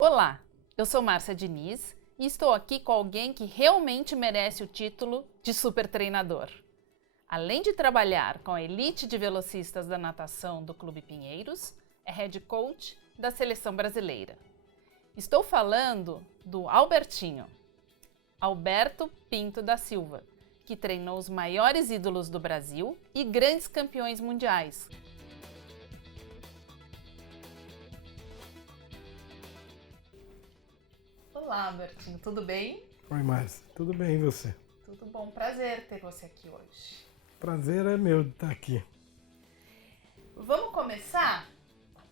Olá, eu sou Márcia Diniz e estou aqui com alguém que realmente merece o título de super treinador. Além de trabalhar com a elite de velocistas da natação do Clube Pinheiros, é head coach da seleção brasileira. Estou falando do Albertinho, Alberto Pinto da Silva, que treinou os maiores ídolos do Brasil e grandes campeões mundiais. Olá, Albertinho, tudo bem? Oi, Márcia. Tudo bem, e você? Tudo bom, prazer ter você aqui hoje. Prazer é meu de estar aqui. Vamos começar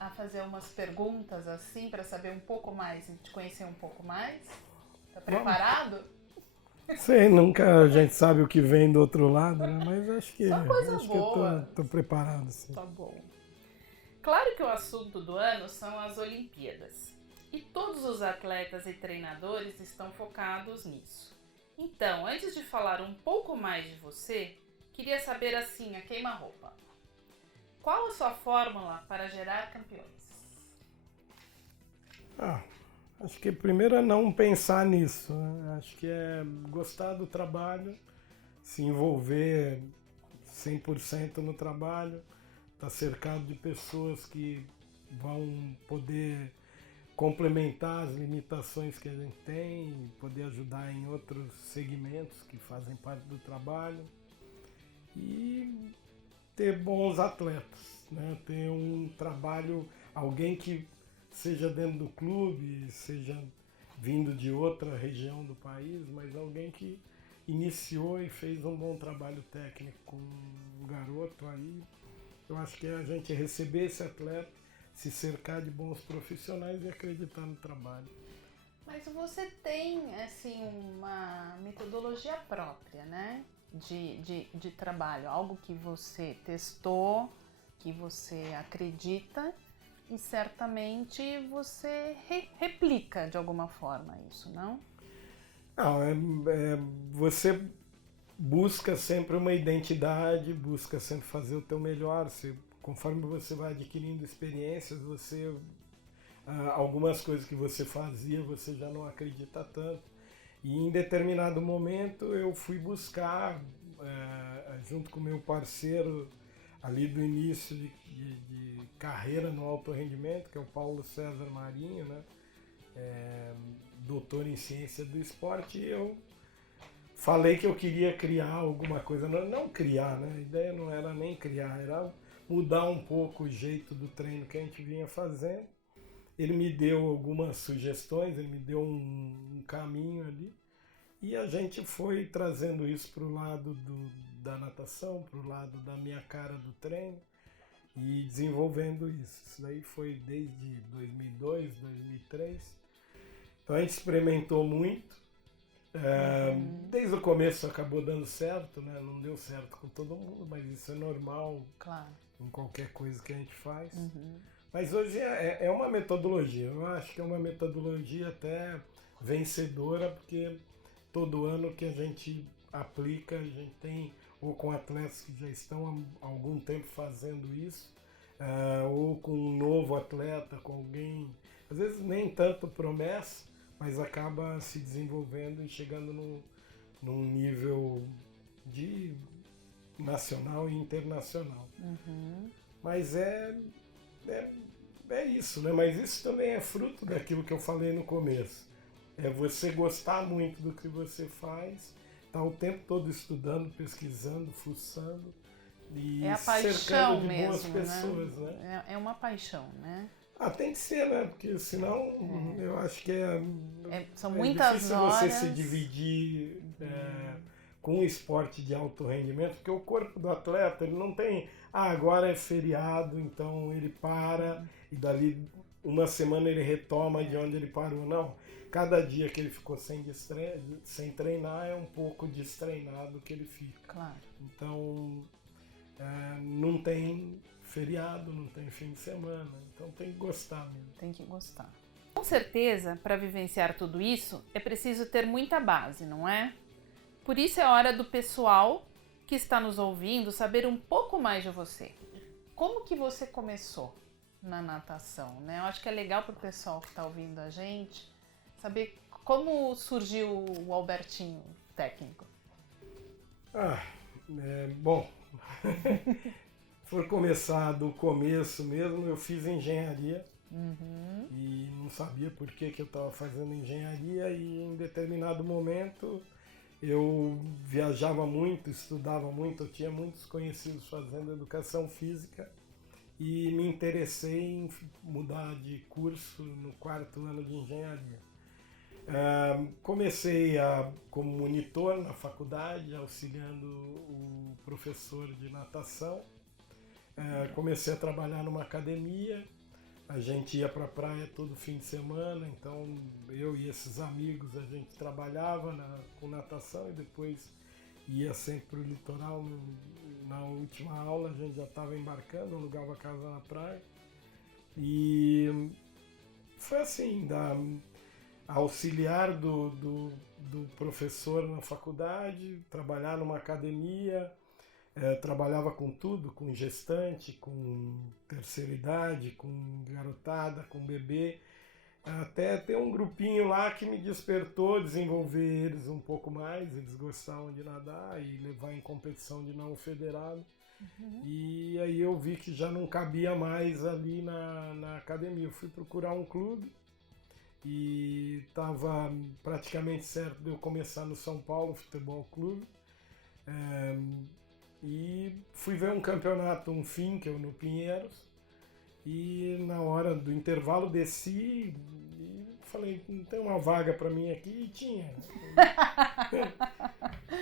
a fazer umas perguntas assim para saber um pouco mais, te conhecer um pouco mais? Tá preparado? Sei, nunca a gente sabe o que vem do outro lado, né? Mas acho que, Só coisa acho boa. que eu tô preparado, sim. Tá bom. Claro que o assunto do ano são as Olimpíadas. E todos os atletas e treinadores estão focados nisso. Então, antes de falar um pouco mais de você, queria saber assim, a queima-roupa. Qual a sua fórmula para gerar campeões? Acho que primeiro é não pensar nisso, né? Acho que é gostar do trabalho, se envolver 100% no trabalho, estar cercado de pessoas que vão poder complementar as limitações que a gente tem, poder ajudar em outros segmentos que fazem parte do trabalho e ter bons atletas, né? Ter um trabalho, alguém que seja dentro do clube, seja vindo de outra região do país, mas alguém que iniciou e fez um bom trabalho técnico com um garoto aí. Eu acho que é a gente receber esse atleta, se cercar de bons profissionais e acreditar no trabalho. Mas você tem assim uma metodologia própria, né? De trabalho, algo que você testou, que você acredita e certamente você replica de alguma forma isso, não? Não, você busca sempre uma identidade, busca sempre fazer o teu melhor. Conforme você vai adquirindo experiências, algumas coisas que você fazia você já não acredita tanto. E em determinado momento eu fui buscar, junto com meu parceiro ali do início de carreira no alto rendimento, que é o Paulo César Marinho, né? Doutor em ciência do esporte, e eu falei que eu queria criar alguma coisa, não criar, né? A ideia não era nem criar, era mudar um pouco o jeito do treino que a gente vinha fazendo. Ele me deu algumas sugestões, ele me deu um caminho ali, e a gente foi trazendo isso para o lado da natação, para o lado da minha cara do treino, e desenvolvendo isso. Isso daí foi desde 2002, 2003. Então a gente experimentou muito. Desde o começo acabou dando certo, né? Não deu certo com todo mundo, mas isso é normal, claro, em qualquer coisa que a gente faz. Mas hoje é uma metodologia, eu acho que é uma metodologia até vencedora, porque todo ano que a gente aplica, a gente tem, ou com atletas que já estão há algum tempo fazendo isso, ou com um novo atleta, com alguém, às vezes nem tanto promessa, mas acaba se desenvolvendo e chegando num nível de nacional e internacional. Mas é isso, né? Mas isso também é fruto daquilo que eu falei no começo. É você gostar muito do que você faz, estar o tempo todo estudando, pesquisando, fuçando e é a cercando paixão de boas mesmo, pessoas, né? né? É uma paixão, né? Tem que ser, né? Porque senão eu acho que são muitas difícil horas. você se dividir com o esporte de alto rendimento, porque o corpo do atleta, ele não tem, agora é feriado, então ele para e dali uma semana ele retoma de onde ele parou. Não, cada dia que ele ficou sem treinar é um pouco destreinado que ele fica. Claro. Então não tem feriado, não tem fim de semana, então tem que gostar mesmo. Tem que gostar. Com certeza, para vivenciar tudo isso, é preciso ter muita base, não é? Por isso é hora do pessoal que está nos ouvindo saber um pouco mais de você. Como que você começou? na natação, né? Eu acho que é legal para o pessoal que está ouvindo a gente saber como surgiu o Albertinho técnico. Bom, se for começar do começo mesmo, eu fiz engenharia e não sabia por que eu estava fazendo engenharia e em determinado momento eu viajava muito, estudava muito, eu tinha muitos conhecidos fazendo educação física e me interessei em mudar de curso no 4º ano de engenharia. Comecei como monitor na faculdade, auxiliando o professor de natação. Comecei a trabalhar numa academia, a gente ia para a praia todo fim de semana, então eu e esses amigos a gente trabalhava com natação e depois ia sempre para o litoral. Na última aula a gente já estava embarcando, alugava casa na praia e foi assim, auxiliar do professor na faculdade, trabalhar numa academia, trabalhava com tudo, com gestante, com terceira idade, com garotada, com bebê, até ter um grupinho lá que me despertou, desenvolver eles um pouco mais, eles gostavam de nadar e levar em competição de não federado. E aí eu vi que já não cabia mais ali na academia, eu fui procurar um clube, e estava praticamente certo de eu começar no São Paulo Futebol Clube. E fui ver um campeonato, um Finkel no Pinheiros, e na hora do intervalo desci e falei, não tem uma vaga para mim aqui? E tinha.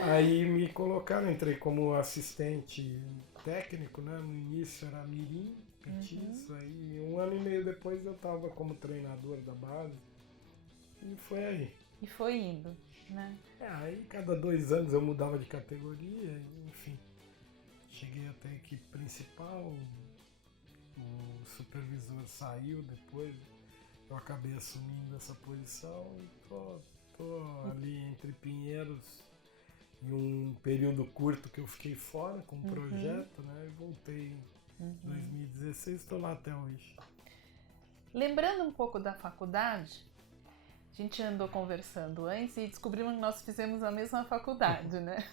Aí me colocaram, entrei como assistente técnico, né? No início era mirim, petis, aí 1 ano e meio depois eu estava como treinador da base. E foi aí. E foi indo, né? Aí cada 2 anos eu mudava de categoria, enfim. Cheguei até a equipe principal, o supervisor saiu depois, eu acabei assumindo essa posição e tô ali entre Pinheiros e um período curto que eu fiquei fora com o projeto, né? E voltei em 2016, estou lá até hoje. Lembrando um pouco da faculdade, a gente andou conversando antes e descobrimos que nós fizemos a mesma faculdade, né?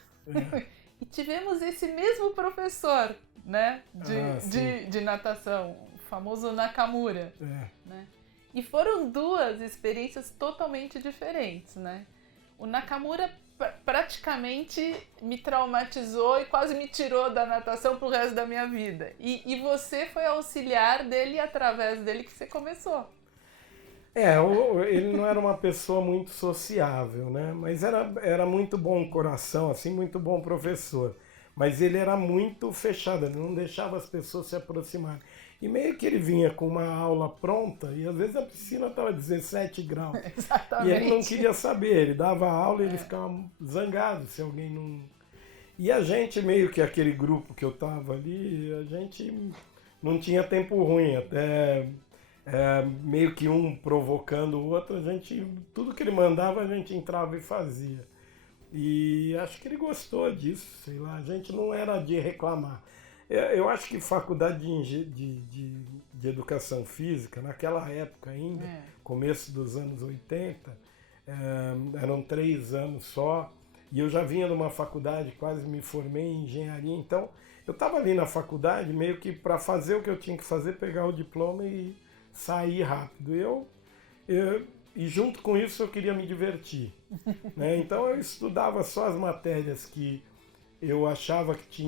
E tivemos esse mesmo professor, né? De natação, o famoso Nakamura. Né? E foram 2 experiências totalmente diferentes, né? O Nakamura praticamente me traumatizou e quase me tirou da natação pro resto da minha vida. E você foi auxiliar dele e através dele que você começou. Ele não era uma pessoa muito sociável, né? Mas era muito bom coração, assim, muito bom professor. Mas ele era muito fechado, ele não deixava as pessoas se aproximarem. E meio que ele vinha com uma aula pronta e às vezes a piscina estava 17 graus. Exatamente. E ele não queria saber, ele dava aula e ele ficava zangado se alguém não... E a gente, meio que aquele grupo que eu estava ali, a gente não tinha tempo ruim, até... meio que um provocando o outro, tudo que ele mandava a gente entrava e fazia. E acho que ele gostou disso, sei lá, a gente não era de reclamar. Eu acho que faculdade de educação física, naquela época ainda, começo dos anos 80, eram 3 anos só, e eu já vinha de uma faculdade, quase me formei em engenharia, então eu estava ali na faculdade meio que para fazer o que eu tinha que fazer, pegar o diploma e sair rápido. E junto com isso eu queria me divertir. Né? Então eu estudava só as matérias que eu achava que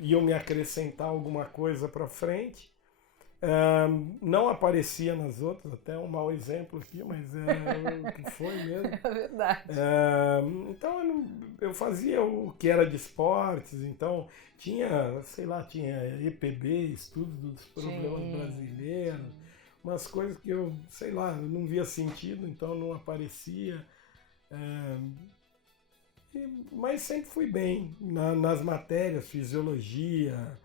iam me acrescentar alguma coisa para frente. Não aparecia nas outras, até um mau exemplo aqui, mas é o que foi mesmo. É verdade. Então eu fazia o que era de esportes, então tinha, sei lá, tinha EPB, Estudo dos Problemas Brasileiros, umas coisas que eu, sei lá, eu não via sentido, então não aparecia. Mas sempre fui bem nas matérias, fisiologia,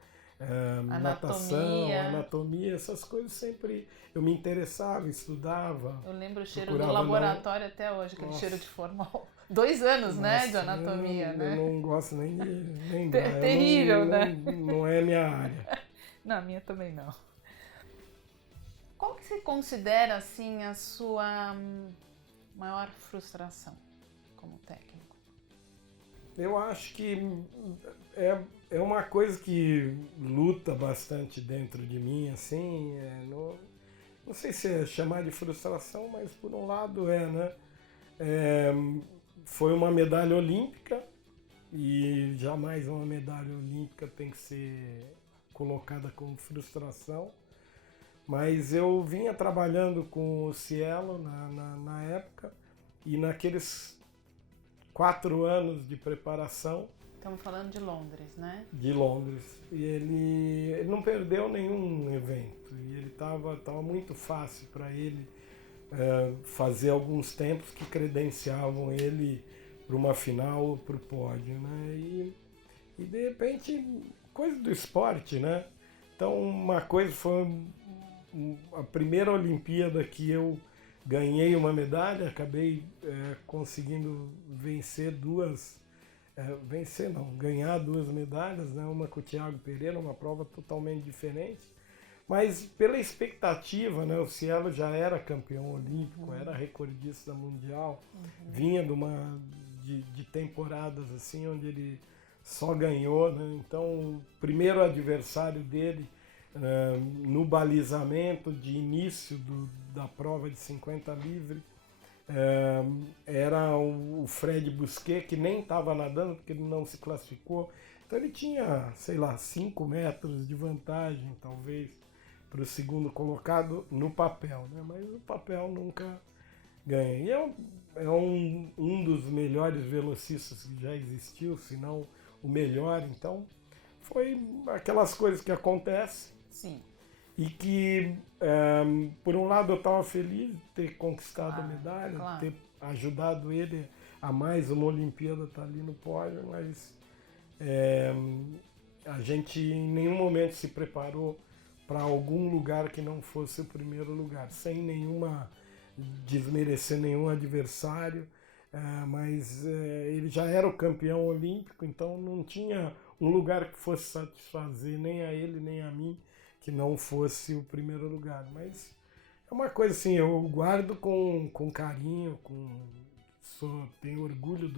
natação, anatomia, essas coisas sempre eu me interessava, estudava. Eu lembro o cheiro do laboratório até hoje, aquele cheiro de formal. 2 anos, né, de anatomia, né? Eu não gosto nem de lembrar. Terrível, né? Não é minha área. Não, a minha também não. Qual que você considera, assim, a sua maior frustração como técnico? Eu acho que é uma coisa que luta bastante dentro de mim, assim, não sei se é chamar de frustração, mas por um lado né? Foi uma medalha olímpica e jamais uma medalha olímpica tem que ser colocada como frustração. Mas eu vinha trabalhando com o Cielo na época e naqueles 4 anos de preparação. Estamos falando de Londres, né? De Londres. E ele não perdeu nenhum evento. E ele tava muito fácil para ele fazer alguns tempos que credenciavam ele para uma final ou para o pódio, né? E de repente, coisa do esporte, né? Então uma coisa foi a primeira Olimpíada que eu ganhei uma medalha, acabei conseguindo ganhar 2 medalhas, né? Uma com o Thiago Pereira, uma prova totalmente diferente. Mas pela expectativa, né? O Cielo já era campeão olímpico, era recordista mundial, vinha de temporadas assim onde ele só ganhou, né? Então o primeiro adversário dele no balizamento de início da prova de 50 livre era o Fred Busquet, que nem estava nadando porque ele não se classificou. Então ele tinha, sei lá, 5 metros de vantagem, talvez, para o segundo colocado no papel, né? Mas o papel nunca ganha. E é um dos melhores velocistas que já existiu, se não o melhor. Então foi aquelas coisas que acontecem. Sim. E que, por um lado, eu estava feliz de ter conquistado a medalha, ter ajudado ele a mais uma Olimpíada estar ali no pódio, mas a gente em nenhum momento se preparou para algum lugar que não fosse o primeiro lugar, sem desmerecer nenhum adversário, mas ele já era o campeão olímpico, então não tinha um lugar que fosse satisfazer nem a ele nem a mim, que não fosse o primeiro lugar. Mas é uma coisa assim, eu guardo com carinho, tenho orgulho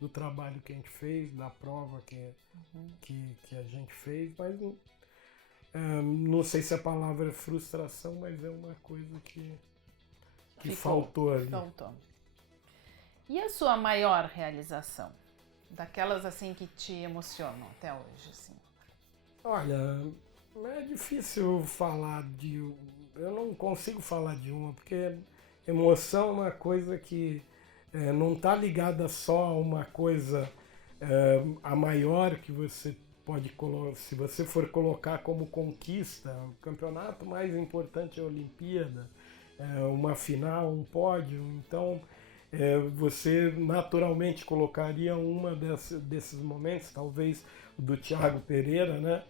do trabalho que a gente fez, da prova que a gente fez, mas não sei se a palavra é frustração, mas é uma coisa que faltou ali. Faltou. E a sua maior realização? Daquelas assim que te emocionam até hoje, assim? Olha, é difícil falar eu não consigo falar de uma, porque emoção é uma coisa que não está ligada só a uma coisa a maior que você pode colocar. Se você for colocar como conquista, o campeonato mais importante é a Olimpíada, uma final, um pódio, então você naturalmente colocaria uma desses momentos, talvez o do Thiago Pereira, né?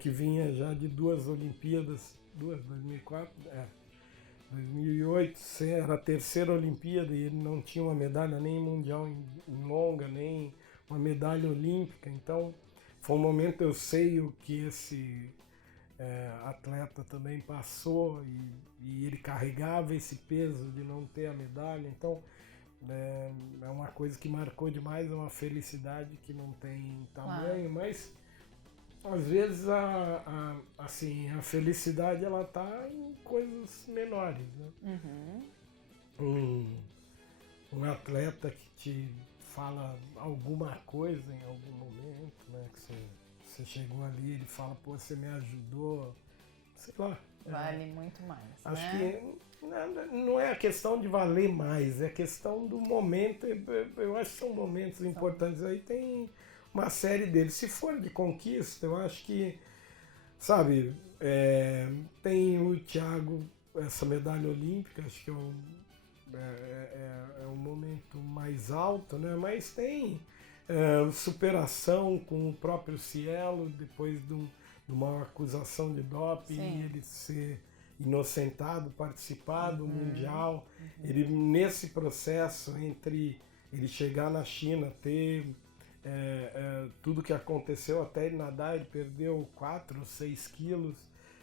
Que vinha já de 2 Olimpíadas, 2004, 2008, era a 3ª Olimpíada e ele não tinha uma medalha nem mundial em longa, nem uma medalha olímpica. Então foi um momento, eu sei o que esse atleta também passou e ele carregava esse peso de não ter a medalha. Então é uma coisa que marcou demais, é uma felicidade que não tem tamanho, mas às vezes assim, a felicidade ela tá em coisas menores, né? Um atleta que te fala alguma coisa em algum momento, né? Que você chegou ali, ele fala, pô, você me ajudou, sei lá. Vale muito mais, acho né? que não é a questão de valer mais, é a questão do momento. Eu acho que são momentos importantes. Aí tem uma série deles. Se for de conquista, eu acho que, sabe, tem o Thiago, essa medalha olímpica, acho que é um momento mais alto, né? Mas tem superação com o próprio Cielo, depois de uma acusação de doping, e ele ser inocentado, participar do Mundial. Ele, nesse processo, entre ele chegar na China, ter tudo que aconteceu até ele nadar, ele perdeu 4 ou 6 quilos,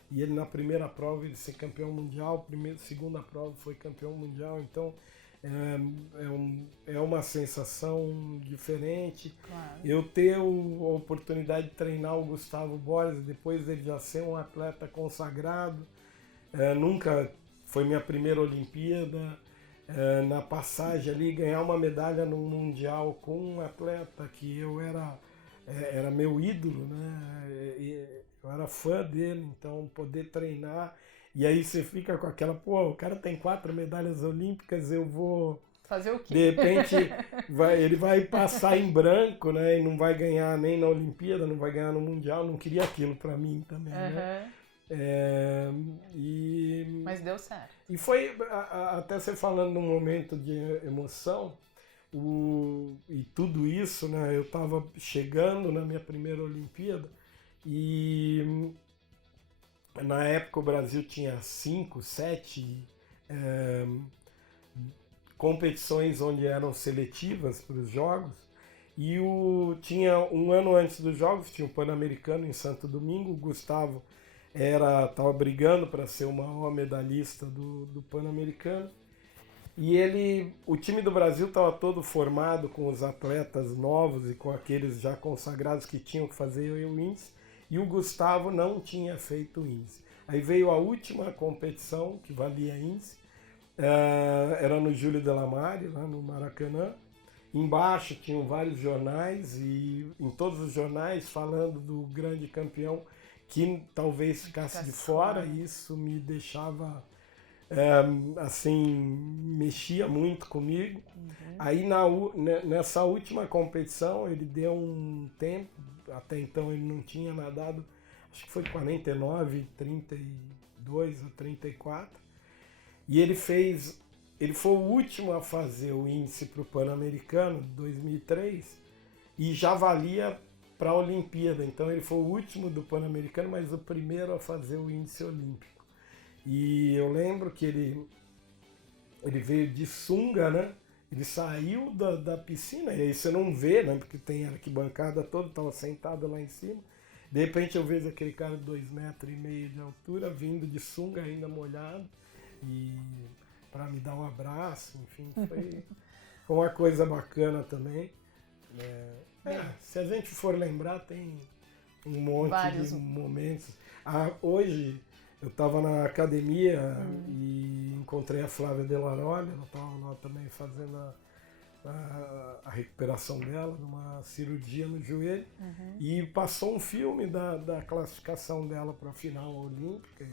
e ele na primeira prova ele ser campeão mundial, segunda prova foi campeão mundial, então é uma sensação diferente. Claro. Eu ter a oportunidade de treinar o Gustavo Borges, depois dele já ser um atleta consagrado, nunca foi minha primeira Olimpíada, na passagem ali, ganhar uma medalha no Mundial com um atleta que eu era meu ídolo, né? Eu era fã dele, então poder treinar, e aí você fica com aquela, o cara tem 4 medalhas olímpicas, eu vou... Fazer o quê? De repente ele vai passar em branco, né? E não vai ganhar nem na Olimpíada, não vai ganhar no Mundial, não queria aquilo para mim também, né? Mas deu certo. E foi, até você falando num momento de emoção, e tudo isso, né? Eu estava chegando na minha primeira Olimpíada e na época o Brasil tinha 5, 7 competições onde eram seletivas para os Jogos, e tinha um ano antes dos Jogos, tinha o Pan-Americano em Santo Domingo, o Gustavo estava brigando para ser o maior medalhista do Pan-Americano, e o time do Brasil estava todo formado com os atletas novos e com aqueles já consagrados que tinham que fazer o índice, e o Gustavo não tinha feito o índice. Aí veio a última competição que valia índice, era no Júlio Delamare, lá no Maracanã. Embaixo tinham vários jornais, e em todos os jornais falando do grande campeão que talvez ficasse de fora, e isso me deixava, assim, mexia muito comigo. Aí nessa última competição ele deu um tempo, até então ele não tinha nadado, acho que foi 49, 32 ou 34, e ele foi o último a fazer o índice para o Pan-Americano de 2003 e já valia para a Olimpíada. Então ele foi o último do Pan-Americano, mas o primeiro a fazer o índice olímpico. E eu lembro que ele veio de sunga, né? Ele saiu da piscina, e aí você não vê, né? Porque tem a arquibancada toda, estava sentado lá em cima. De repente eu vejo aquele cara de 2,5 metros de altura, vindo de sunga ainda molhado, e para me dar um abraço, enfim, foi uma coisa bacana também. Se a gente for lembrar, tem um monte de momentos. Hoje eu estava na academia e encontrei a Flávia Delaroli, ela estava lá também fazendo a recuperação dela, numa cirurgia no joelho, e passou um filme da classificação dela para a final olímpica.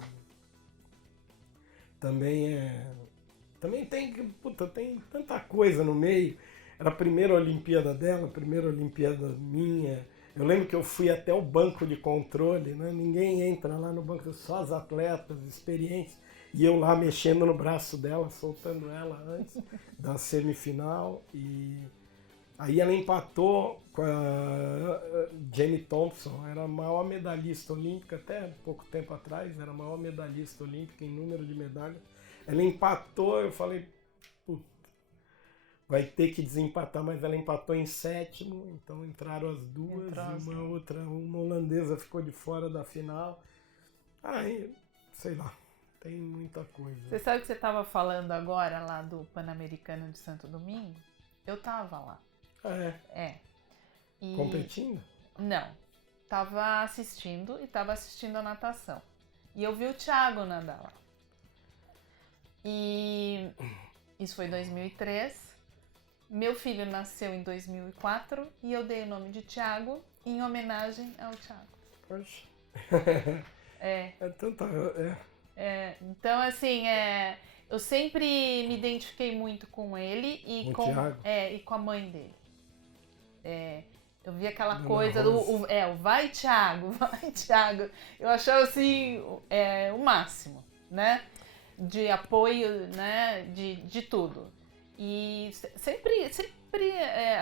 Também tem tanta coisa no meio. Era a primeira Olimpíada dela, a primeira Olimpíada minha. Eu lembro que eu fui até o banco de controle, né? Ninguém entra lá no banco, só os atletas experientes. E eu lá mexendo no braço dela, soltando ela antes da semifinal. E aí ela empatou com a Jamie Thompson, era a maior medalhista olímpica, até pouco tempo atrás, era a maior medalhista olímpica em número de medalhas. Ela empatou, eu falei, vai ter que desempatar, mas ela empatou em 7º, então entraram as duas, e uma holandesa ficou de fora da final. Aí, sei lá, tem muita coisa. Você sabe que você estava falando agora lá do Pan-Americano de Santo Domingo? Eu estava lá. E... Competindo? Não. Estava assistindo a natação. E eu vi o Thiago nadar lá. E isso foi em 2003. Meu filho nasceu em 2004 e eu dei o nome de Thiago em homenagem ao Thiago. Poxa. Então, assim, eu sempre me identifiquei muito com ele e com a mãe dele. Eu vi aquela Dona coisa Rose. O vai Thiago, vai Thiago. Eu achava assim, o máximo, né? De apoio, né? De tudo. E sempre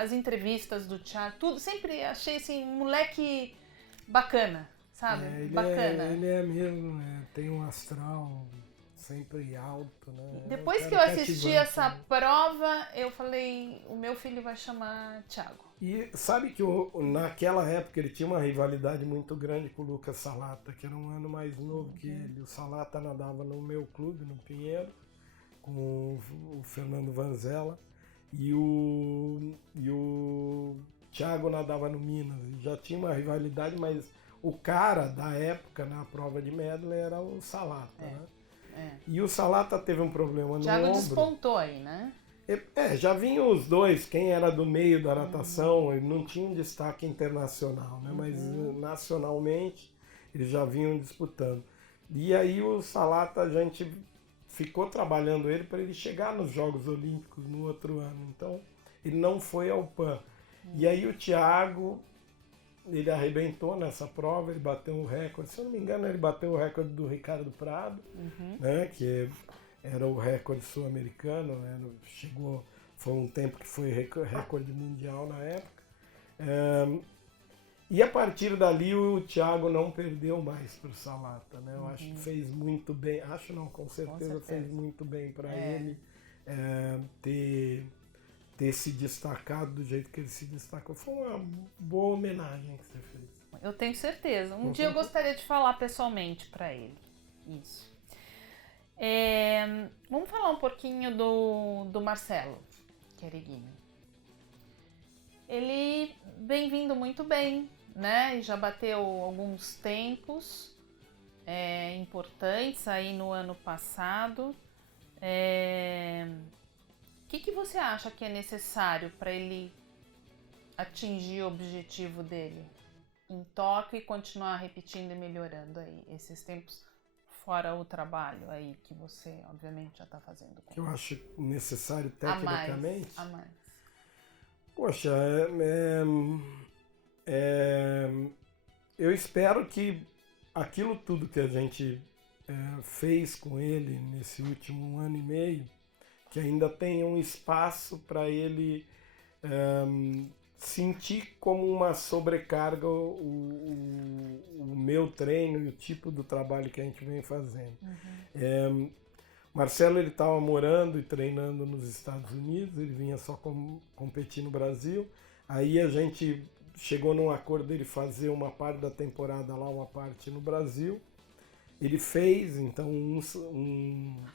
as entrevistas do Thiago, tudo, sempre achei assim, um moleque bacana, sabe? Ele bacana. Ele é mesmo, tem um astral sempre alto, né? Depois que eu assisti essa prova, eu falei, o meu filho vai chamar Thiago. E sabe que naquela época ele tinha uma rivalidade muito grande com o Lucas Salata, que era um ano mais novo que ele. O Salata nadava no meu clube, no Pinheiro, com o Fernando Vanzella, e o Thiago nadava no Minas. E já tinha uma rivalidade, mas o cara da época na prova de medley era o Salata, né? E o Salata teve um problema no ombro. Thiago despontou aí, né? Já vinham os dois, quem era do meio da natação, ele não tinha um destaque internacional, né? Mas nacionalmente eles já vinham disputando. E aí o Salata, a gente ficou trabalhando ele para ele chegar nos Jogos Olímpicos no outro ano. Então ele não foi ao PAN. E aí o Thiago, ele arrebentou nessa prova, ele bateu um recorde, se eu não me engano ele bateu o recorde do Ricardo Prado, né? Que era o recorde sul-americano, né? Foi um tempo que foi recorde mundial na época. E a partir dali o Thiago não perdeu mais para o Salata, né? Eu acho que fez muito bem, com certeza fez muito bem para ele ter se destacado do jeito que ele se destacou. Foi uma boa homenagem que você fez. Eu tenho certeza. Um dia eu gostaria de falar pessoalmente para ele. Isso. Vamos falar um pouquinho do Marcelo Quereguinho. Ele vem vindo muito bem, né? Já bateu alguns tempos importantes aí no ano passado. O que você acha que é necessário para ele atingir o objetivo dele em Tóquio e continuar repetindo e melhorando aí esses tempos? Fora o trabalho aí que você, obviamente, já está fazendo. Que eu acho necessário tecnicamente? A mais. Poxa, eu espero que aquilo tudo que a gente fez com ele nesse último ano e meio, que ainda tenha um espaço para ele sentir como uma sobrecarga o meu treino e o tipo do trabalho que a gente vem fazendo. Marcelo, ele estava morando e treinando nos Estados Unidos, ele vinha só competir no Brasil. Aí a gente chegou num acordo dele fazer uma parte da temporada lá, uma parte no Brasil. Ele fez, então,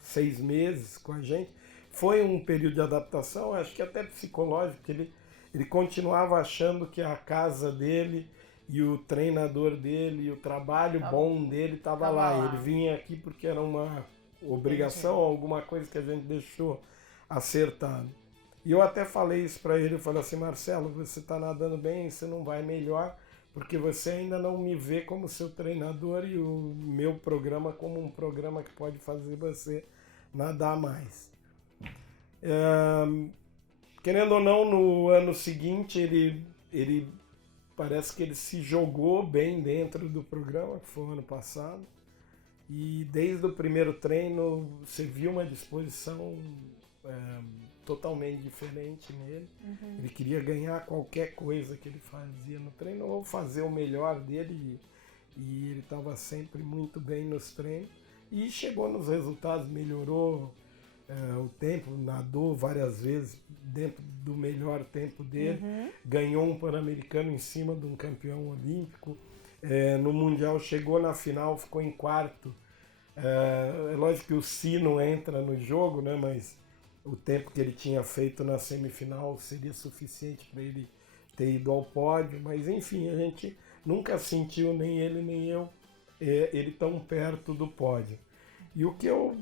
6 meses com a gente. Foi um período de adaptação, acho que até psicológico, porque ele continuava achando que a casa dele e o treinador dele e o trabalho bom dele estava lá. Ele vinha aqui porque era uma obrigação, alguma coisa que a gente deixou acertado. E eu até falei isso para ele, eu falei assim, Marcelo, você está nadando bem, você não vai melhor, porque você ainda não me vê como seu treinador e o meu programa como um programa que pode fazer você nadar mais. Querendo ou não, no ano seguinte ele parece que ele se jogou bem dentro do programa, que foi o ano passado. E desde o primeiro treino você viu uma disposição totalmente diferente nele. Ele queria ganhar qualquer coisa que ele fazia no treino ou fazer o melhor dele. E ele estava sempre muito bem nos treinos. E chegou nos resultados, melhorou o tempo, nadou várias vezes dentro do melhor tempo dele, ganhou um Pan-Americano em cima de um campeão olímpico, no Mundial chegou na final, ficou em quarto. É lógico que o sino entra no jogo, né, mas o tempo que ele tinha feito na semifinal seria suficiente para ele ter ido ao pódio, mas enfim, a gente nunca sentiu, nem ele nem eu, ele tão perto do pódio. E o que eu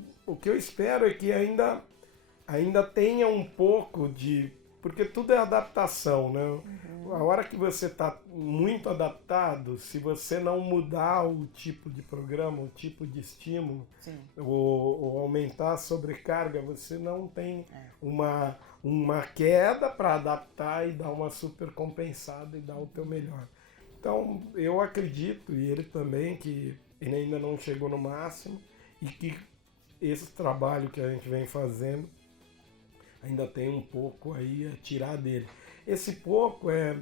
espero é que ainda tenha um pouco de... Porque tudo é adaptação, né? A hora que você está muito adaptado, se você não mudar o tipo de programa, o tipo de estímulo, ou aumentar a sobrecarga, você não tem uma queda para adaptar e dar uma super compensada e dar o teu melhor. Então, eu acredito, e ele também, que ele ainda não chegou no máximo, e que esse trabalho que a gente vem fazendo ainda tem um pouco aí a tirar dele. Esse pouco é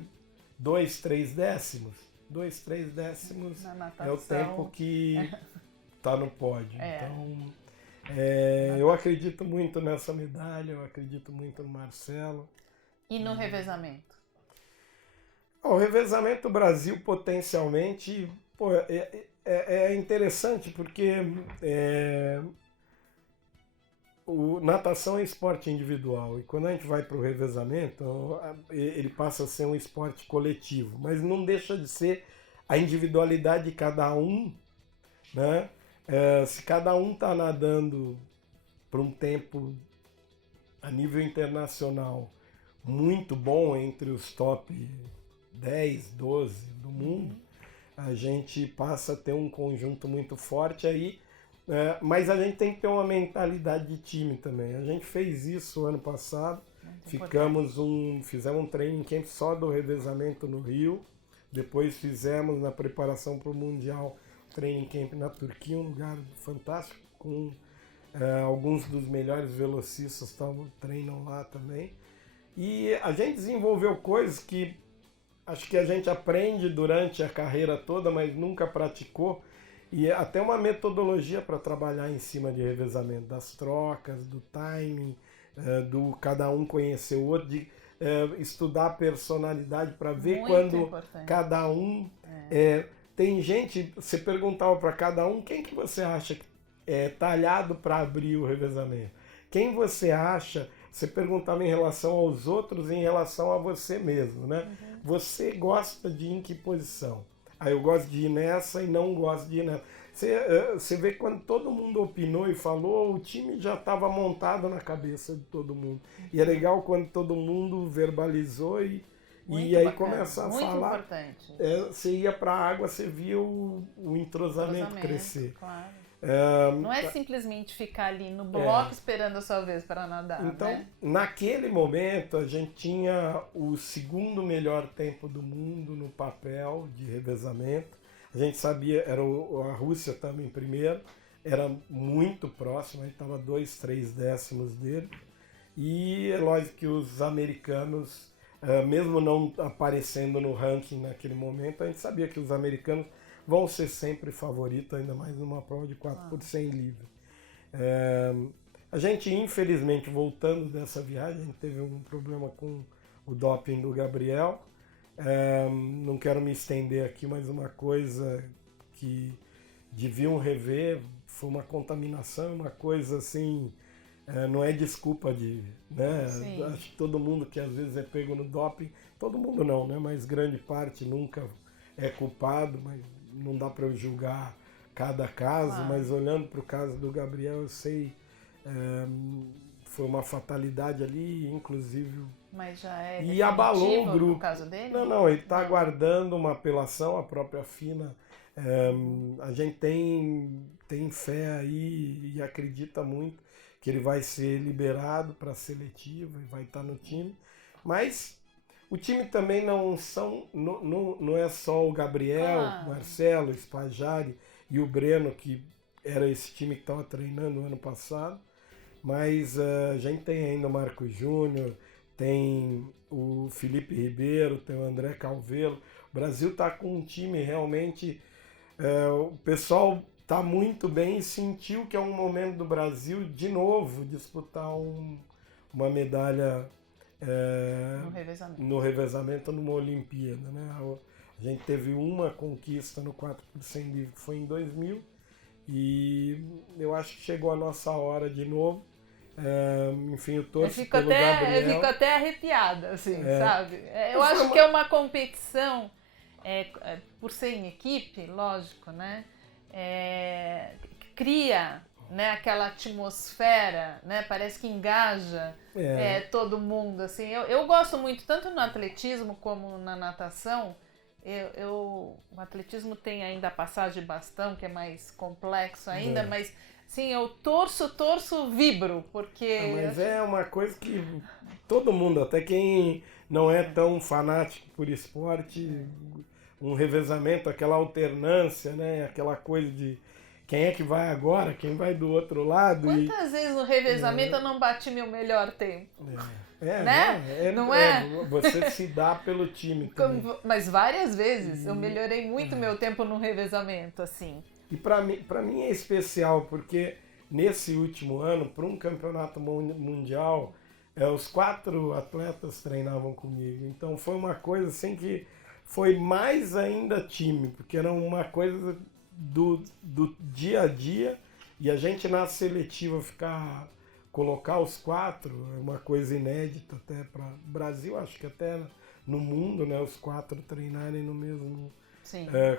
2, 3 décimos. 2, 3 décimos é o tempo que está no pódio. Então, Eu acredito muito nessa medalha, eu acredito muito no Marcelo. E no revezamento? O revezamento do Brasil potencialmente é interessante porque natação é esporte individual e quando a gente vai para o revezamento ele passa a ser um esporte coletivo, mas não deixa de ser a individualidade de cada um, né? Se cada um está nadando para um tempo a nível internacional muito bom entre os top 10, 12 do mundo, a gente passa a ter um conjunto muito forte aí, mas a gente tem que ter uma mentalidade de time também. A gente fez isso ano passado, fizemos um training camp só do revezamento no Rio, depois fizemos na preparação para o Mundial training camp na Turquia, um lugar fantástico, com alguns dos melhores velocistas treinam lá também. E a gente desenvolveu coisas que acho que a gente aprende durante a carreira toda, mas nunca praticou. E até uma metodologia para trabalhar em cima de revezamento, das trocas, do timing, do cada um conhecer o outro, de estudar a personalidade para ver muito quando importante. Cada um... tem gente, você perguntava para cada um, quem que você acha que é talhado para abrir o revezamento? Quem você acha... Você perguntava em relação aos outros, em relação a você mesmo, né? Você gosta de ir em que posição? Eu gosto de ir nessa e não gosto de ir nessa. Você vê quando todo mundo opinou e falou, o time já estava montado na cabeça de todo mundo. E é legal quando todo mundo verbalizou e aí bacana, começa a falar. Muito importante. Você ia para a água, você via o entrosamento crescer. Claro. Não é simplesmente ficar ali no bloco esperando a sua vez para nadar. Então, né? Naquele momento, a gente tinha o segundo melhor tempo do mundo no papel de revezamento. A gente sabia, a Rússia estava em primeiro, era muito próximo, a gente estava 2, 3 décimos dele. E é lógico que os americanos, mesmo não aparecendo no ranking naquele momento, a gente sabia que os americanos vão ser sempre favoritos, ainda mais numa prova de 4 por 100 livre. A gente, infelizmente, voltando dessa viagem, a gente teve um problema com o doping do Gabriel. Não quero me estender aqui, mas uma coisa que deviam rever foi uma contaminação, uma coisa assim, não é desculpa né? Acho que todo mundo que às vezes é pego no doping, todo mundo não, né? Mas grande parte nunca é culpado, mas não dá para eu julgar cada caso, mas olhando para o caso do Gabriel, eu sei, foi uma fatalidade ali, inclusive. Mas já é e abalou o grupo. No caso dele? Não, ele está aguardando uma apelação, a própria FINA. A gente tem fé aí e acredita muito que ele vai ser liberado para a seletiva e vai estar no time, mas o time também não é só o Gabriel, Marcelo, Spajari e o Breno, que era esse time que estava treinando no ano passado, mas a gente tem ainda o Marcos Júnior, tem o Felipe Ribeiro, tem o André Calvelo. O Brasil está com um time realmente... o pessoal está muito bem e sentiu que é um momento do Brasil, de novo, disputar uma medalha... no revezamento numa Olimpíada, né? A gente teve uma conquista no 4 por 100 livre, que foi em 2000, e eu acho que chegou a nossa hora de novo. Enfim, eu torço pelo Gabriel. Eu fico até arrepiada, assim, sabe? Eu acho que é uma competição, por ser em equipe, lógico, né? Cria, né, aquela atmosfera, né, parece que engaja todo mundo, assim. Eu gosto muito, tanto no atletismo como na natação. O atletismo tem ainda a passagem de bastão, que é mais complexo ainda, mas sim, eu torço, vibro, porque... mas é uma coisa que todo mundo, até quem não é tão fanático por esporte, um revezamento, aquela alternância, né, aquela coisa de quem é que vai agora, quem vai do outro lado. Quantas vezes no revezamento eu não bati meu melhor tempo? Né? Não é? Você se dá pelo time também. Mas várias vezes eu melhorei muito meu tempo no revezamento, assim. E para mim é especial, porque nesse último ano, para um campeonato mundial, os 4 atletas treinavam comigo. Então foi uma coisa assim que foi mais ainda time, porque era uma coisa do dia a dia, e a gente na seletiva colocar os 4 é uma coisa inédita até para o Brasil, acho que até no mundo, né, os 4 treinarem no mesmo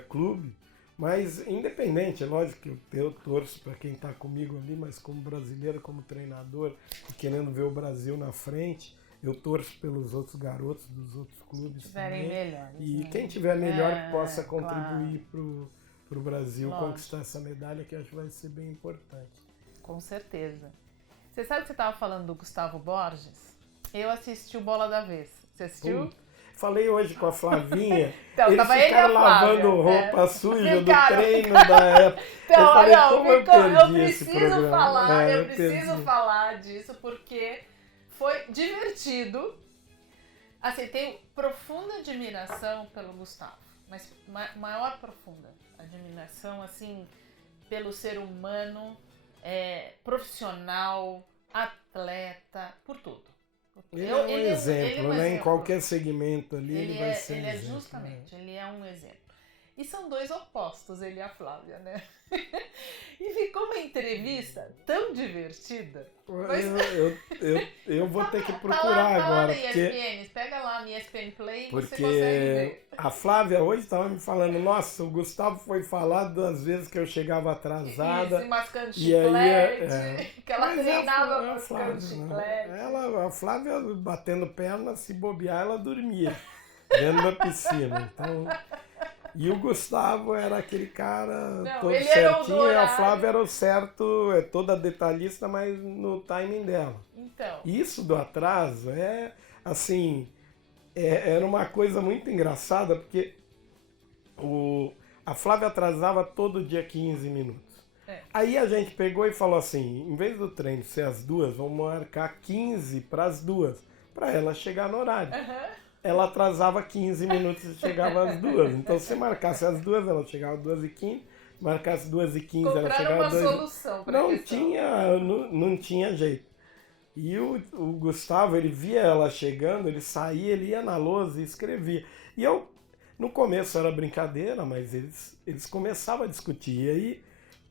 clube. Mas independente, é lógico que eu torço para quem está comigo ali, mas como brasileiro, como treinador, e querendo ver o Brasil na frente, eu torço pelos outros garotos dos outros clubes tiverem também. melhores, E né? quem tiver melhor que possa contribuir Claro. para o Brasil Lógico. conquistar essa medalha, que acho que vai ser bem importante. Com certeza. Você sabe que você estava falando do Gustavo Borges? Eu assisti o Bola da Vez. Você assistiu? Falei hoje com a Flavinha, Então, eles tava ele e ficaram a Flávia, lavando roupa suja Ficaram. do treino da época. Então, eu falei, olha, como eu perdi esse programa? eu preciso perdi. falar disso porque foi divertido. Assim, tenho profunda admiração pelo Gustavo, mas maior profunda admiração, assim, pelo ser humano, profissional, atleta, por tudo. Ele é um exemplo, né? Em exemplo. qualquer segmento ali ele vai ser Ele um exemplo. justamente, ele é um exemplo. E são 2 opostos, ele e a Flávia, né? E ficou uma entrevista tão divertida. Mas... Eu vou ter que Tá procurar lá agora. na ESPN, pega lá no ESPN Play e você Porque consegue ver. a Flávia hoje estava me falando, nossa, o Gustavo foi falar das vezes que eu chegava atrasada. Isso, mascando E aí, chiclete, que ela Mas treinava a mascando Flávia, chiclete. né? A Flávia batendo perna, se bobear, ela dormia dentro da piscina. Então, e o Gustavo era aquele cara todo certinho, e a Flávia era o certo, toda detalhista, mas no timing dela. Então. Isso do atraso assim, era uma coisa muito engraçada, porque a Flávia atrasava todo dia 15 minutos. Aí a gente pegou e falou assim, em vez do treino ser às 2, vamos marcar 15 para as 2, para ela chegar no horário. Ela atrasava 15 minutos e chegava às 2. Então, se marcasse às 2, ela chegava às 2h15. Marcasse 2h15, ela chegava às 2h. Solução para não tinha jeito. E o Gustavo, ele via ela chegando, ele saía, ele ia na lousa e escrevia. E no começo era brincadeira, mas eles começavam a discutir. E aí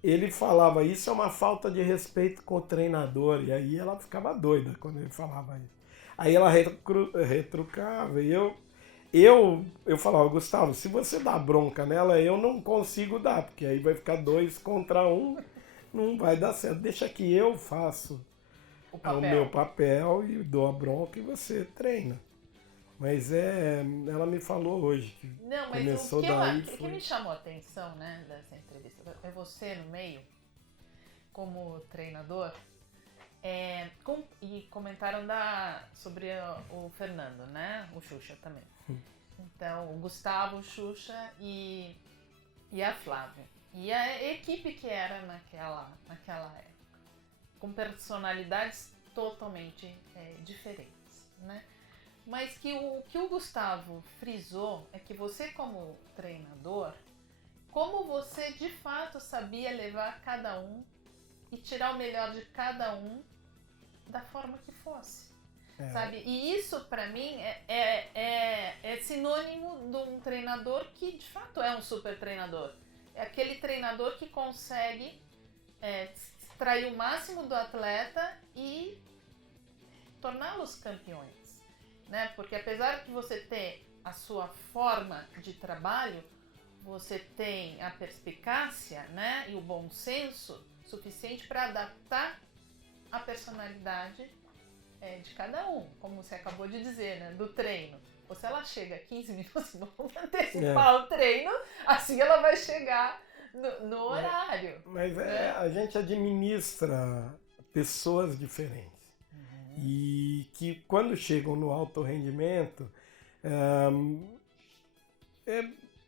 ele falava, isso é uma falta de respeito com o treinador. E aí ela ficava doida quando ele falava isso. Aí ela retrucava e eu falava, Gustavo, se você dá bronca nela, eu não consigo dar, porque aí vai ficar 2 contra 1, não vai dar certo. Deixa que eu faço o meu papel e dou a bronca e você treina. Mas ela me falou hoje que começou o que me chamou a atenção, né, dessa entrevista é você no meio, como treinador. E comentaram sobre o Fernando, né? O Xuxa também. Então, o Gustavo, o Xuxa e a Flávia. E a equipe que era naquela época. Com personalidades totalmente diferentes, né? Mas o que o Gustavo frisou é que você, como treinador, como você de fato sabia levar cada um e tirar o melhor de cada um da forma que fosse, sabe? E isso, para mim, é sinônimo de um treinador que, de fato, é um super treinador. É aquele treinador que consegue extrair o máximo do atleta e torná-los campeões, né? Porque apesar de você ter a sua forma de trabalho, você tem a perspicácia, né, e o bom senso suficiente para adaptar a personalidade de cada um, como você acabou de dizer, né, do treino. Ou se ela chega 15 minutos, vamos antecipar o treino, assim ela vai chegar no horário. Mas a gente administra pessoas diferentes. E que quando chegam no alto rendimento,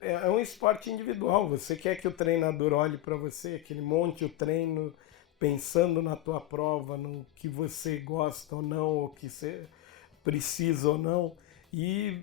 é um esporte individual. Você quer que o treinador olhe para você, que ele monte o treino pensando na tua prova, no que você gosta ou não, ou que você precisa ou não. E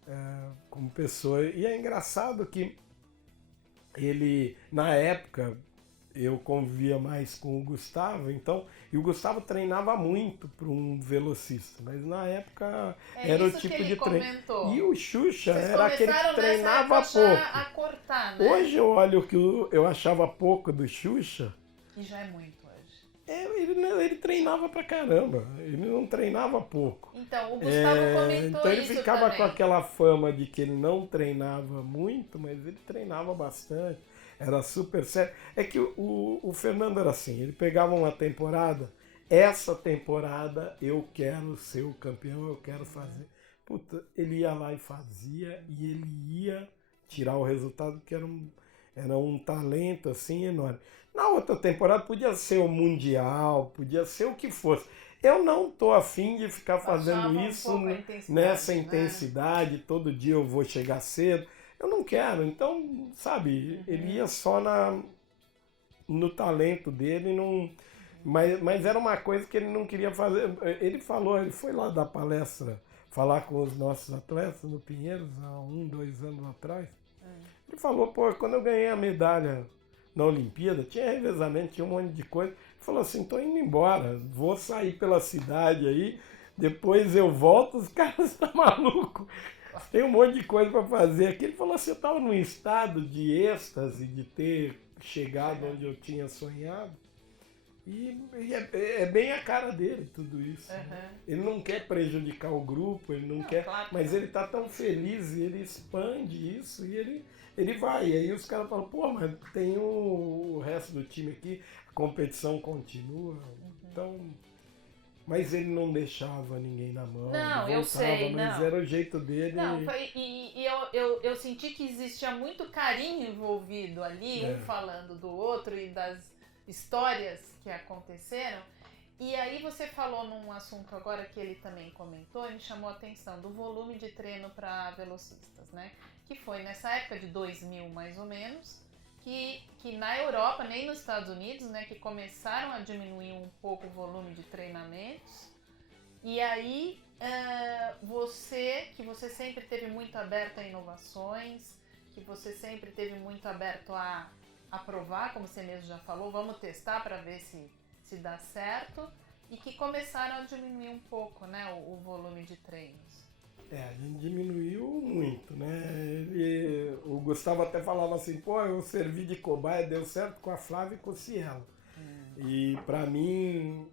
uma pessoa... E é engraçado que ele, na época, eu convivia mais com o Gustavo, então... E o Gustavo treinava muito para um velocista, mas na época era o tipo de treino. E o Xuxa era aquele que treinava pouco. A cortar, né? Hoje eu olho que eu achava pouco do Xuxa. E já é muito hoje. Ele treinava pra caramba, ele não treinava pouco. Então, o Gustavo comentou então ele isso ficava também. com aquela fama de que ele não treinava muito, mas ele treinava bastante. Era super sério. É que o Fernando era assim, ele pegava uma temporada, essa temporada eu quero ser o campeão, eu quero fazer. Puta, ele ia lá e fazia, e ele ia tirar o resultado, que era um talento assim enorme. Na outra temporada podia ser o Mundial, podia ser o que fosse. Eu não tô afim de ficar fazendo isso nessa intensidade, todo dia eu vou chegar cedo. Eu não quero, então, sabe, ele ia só no talento dele, mas era uma coisa que ele não queria fazer. Ele foi lá dar palestra, falar com os nossos atletas no Pinheiros, há 2 anos atrás. Ele falou, pô, quando eu ganhei a medalha na Olimpíada, tinha revezamento, tinha um monte de coisa. Ele falou assim, tô indo embora, vou sair pela cidade aí, depois eu volto, os caras estão malucos. Tem um monte de coisa para fazer aqui. Ele falou assim, eu estava num estado de êxtase, de ter chegado onde eu tinha sonhado. E é bem a cara dele tudo isso. Né? Ele não quer prejudicar o grupo, ele não quer, claro, mas ele está tão feliz e ele expande isso e ele vai. E aí os caras falam, pô, mas tem o resto do time aqui, a competição continua. Então... Mas ele não deixava ninguém na mão. Não, eu sei, mas não. Era o jeito dele. Não, eu senti que existia muito carinho envolvido ali, um falando do outro e das histórias que aconteceram. E aí você falou num assunto agora que ele também comentou e me chamou a atenção, do volume de treino para velocistas, né? Que foi nessa época de 2000 mais ou menos, que na Europa, nem nos Estados Unidos, né, que começaram a diminuir um pouco o volume de treinamentos. E aí, que você sempre teve muito aberto a inovações, que você sempre teve muito aberto a provar, como você mesmo já falou, vamos testar para ver se dá certo, e que começaram a diminuir um pouco, né, o volume de treinos. A gente diminuiu muito, né? O Gustavo até falava assim, pô, eu servi de cobaia, deu certo com a Flávia e com o Cielo. E pra mim,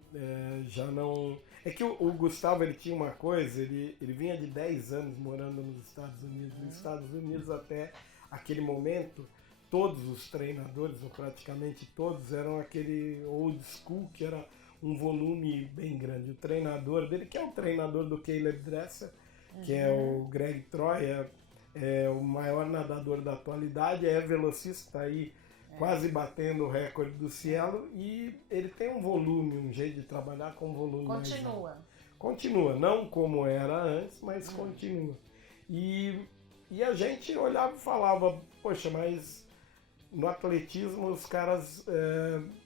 já não... É que o Gustavo, ele tinha uma coisa, ele vinha de 10 anos morando nos Estados Unidos. Nos Estados Unidos, até aquele momento, todos os treinadores, ou praticamente todos, eram aquele old school, que era um volume bem grande. O treinador dele, que é o treinador do Caleb Dressel, que é o Greg Troy, é o maior nadador da atualidade, é velocista aí, quase batendo o recorde do Cielo, e ele tem um volume, um jeito de trabalhar com um volume mais alto. Continua, não como era antes, mas continua. E a gente olhava e falava, poxa, mas no atletismo os caras,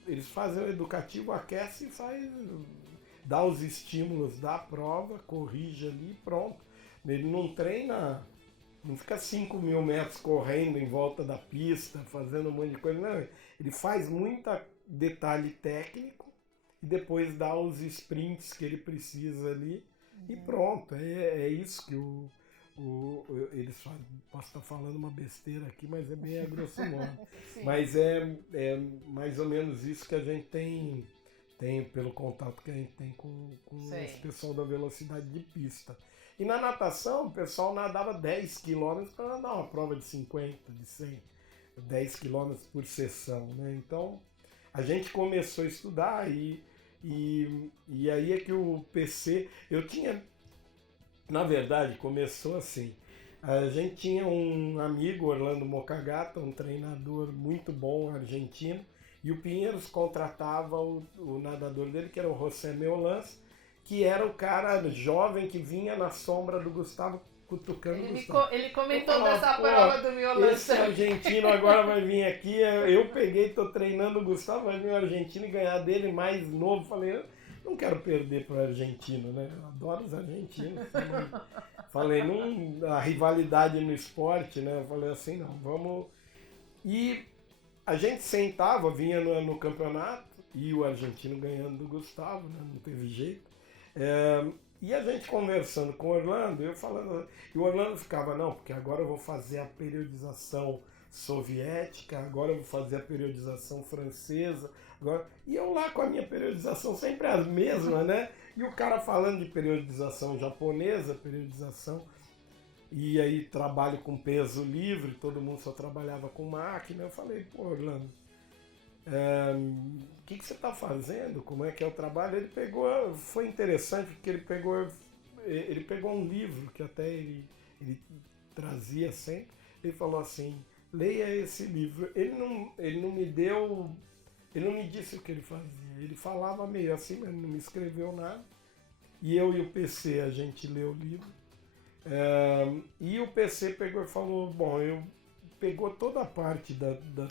eles fazem o educativo, aquece e dá os estímulos da prova, corrige ali e pronto. Ele não treina, não fica 5.000 metros correndo em volta da pista, fazendo um monte de coisa. Não, ele faz muito detalhe técnico e depois dá os sprints que ele precisa ali e pronto. É isso que eles fazem. Posso estar falando uma besteira aqui, mas é bem a grosso modo. Mas é mais ou menos isso que a gente tem pelo contato que a gente tem com esse pessoal da velocidade de pista. E na natação, o pessoal nadava 10 km para nadar uma prova de 50, de 100, 10 km por sessão, né? Então, a gente começou a estudar e aí é que o PC... Na verdade, começou assim. A gente tinha um amigo, Orlando Mocagata, um treinador muito bom argentino, e o Pinheiros contratava o nadador dele, que era o José Meolans, que era o cara jovem que vinha na sombra do Gustavo cutucando o Gustavo. Ele comentou dessa prova do Meolans. Esse argentino agora vai vir aqui, eu tô treinando o Gustavo, vai vir o argentino e ganhar dele mais novo. Falei, eu não quero perder para o argentino, né? Eu adoro os argentinos. Falei, a rivalidade no esporte, né? Eu falei assim, não, vamos... E a gente sentava, vinha no campeonato, e o argentino ganhando do Gustavo, né? Não teve jeito. E a gente conversando com o Orlando, eu falando... E o Orlando ficava, não, porque agora eu vou fazer a periodização soviética, agora eu vou fazer a periodização francesa, agora... E eu lá com a minha periodização sempre as mesmas, né? E o cara falando de periodização japonesa, periodização... E aí trabalho com peso livre, todo mundo só trabalhava com máquina. Eu falei, pô, Orlando, o que você está fazendo? Como é que é o trabalho? Ele pegou, foi interessante porque ele pegou um livro que até ele trazia sempre. Ele falou assim, leia esse livro. Ele não me deu, ele não me disse o que ele fazia. Ele falava meio assim, mas não me escreveu nada. E eu e o PC, a gente leu o livro. E o PC pegou e falou, bom, pegou toda a parte do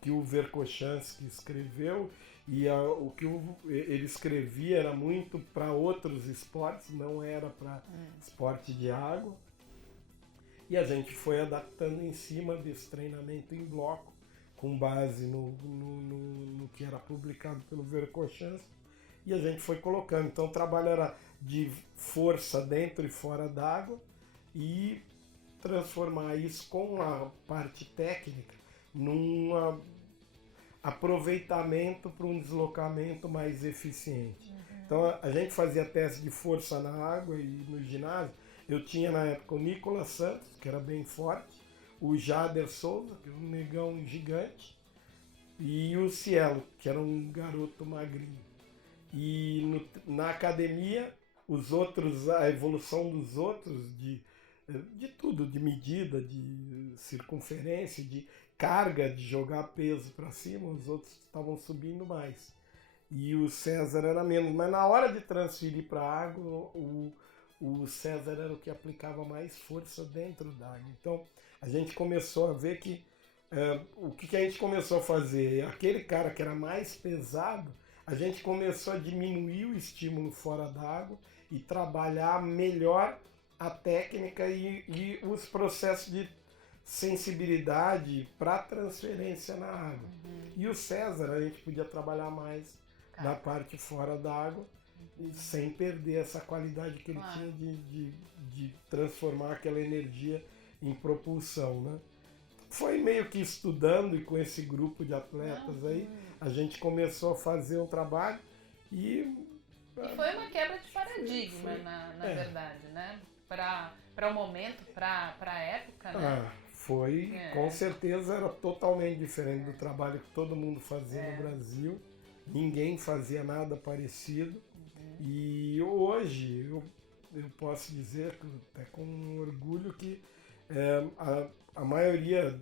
que o Verkhoshansky escreveu e o que ele escrevia era muito para outros esportes, não era para esporte de água. E a gente foi adaptando em cima desse treinamento em bloco, com base no que era publicado pelo Verkhoshansky, e a gente foi colocando. Então o trabalho era de força dentro e fora d'água e transformar isso com a parte técnica num aproveitamento para um deslocamento mais eficiente. Então a gente fazia teste de força na água e no ginásio. Eu tinha na época o Nicolas Santos, que era bem forte, o Jader Souza, que era um negão gigante, e o Cielo, que era um garoto magrinho. E na academia, a evolução dos outros, de tudo, de medida, de circunferência, de carga, de jogar peso para cima, os outros estavam subindo mais. E o César era menos. Mas na hora de transferir para a água, o César era o que aplicava mais força dentro da água. Então a gente começou a ver que o que a gente começou a fazer? Aquele cara que era mais pesado, a gente começou a diminuir o estímulo fora d'água e trabalhar melhor a técnica e os processos de sensibilidade para transferência na água. E o César, a gente podia trabalhar mais na parte fora d'água, sem perder essa qualidade que ele tinha de transformar aquela energia em propulsão, né? Foi meio que estudando, e com esse grupo de atletas aí, a gente começou a fazer o trabalho e foi uma quebra de paradigma, na verdade, né? Para o momento, para a época, né? Com certeza era totalmente diferente do trabalho que todo mundo fazia no Brasil. Ninguém fazia nada parecido. E hoje eu posso dizer, até com orgulho, que a maioria,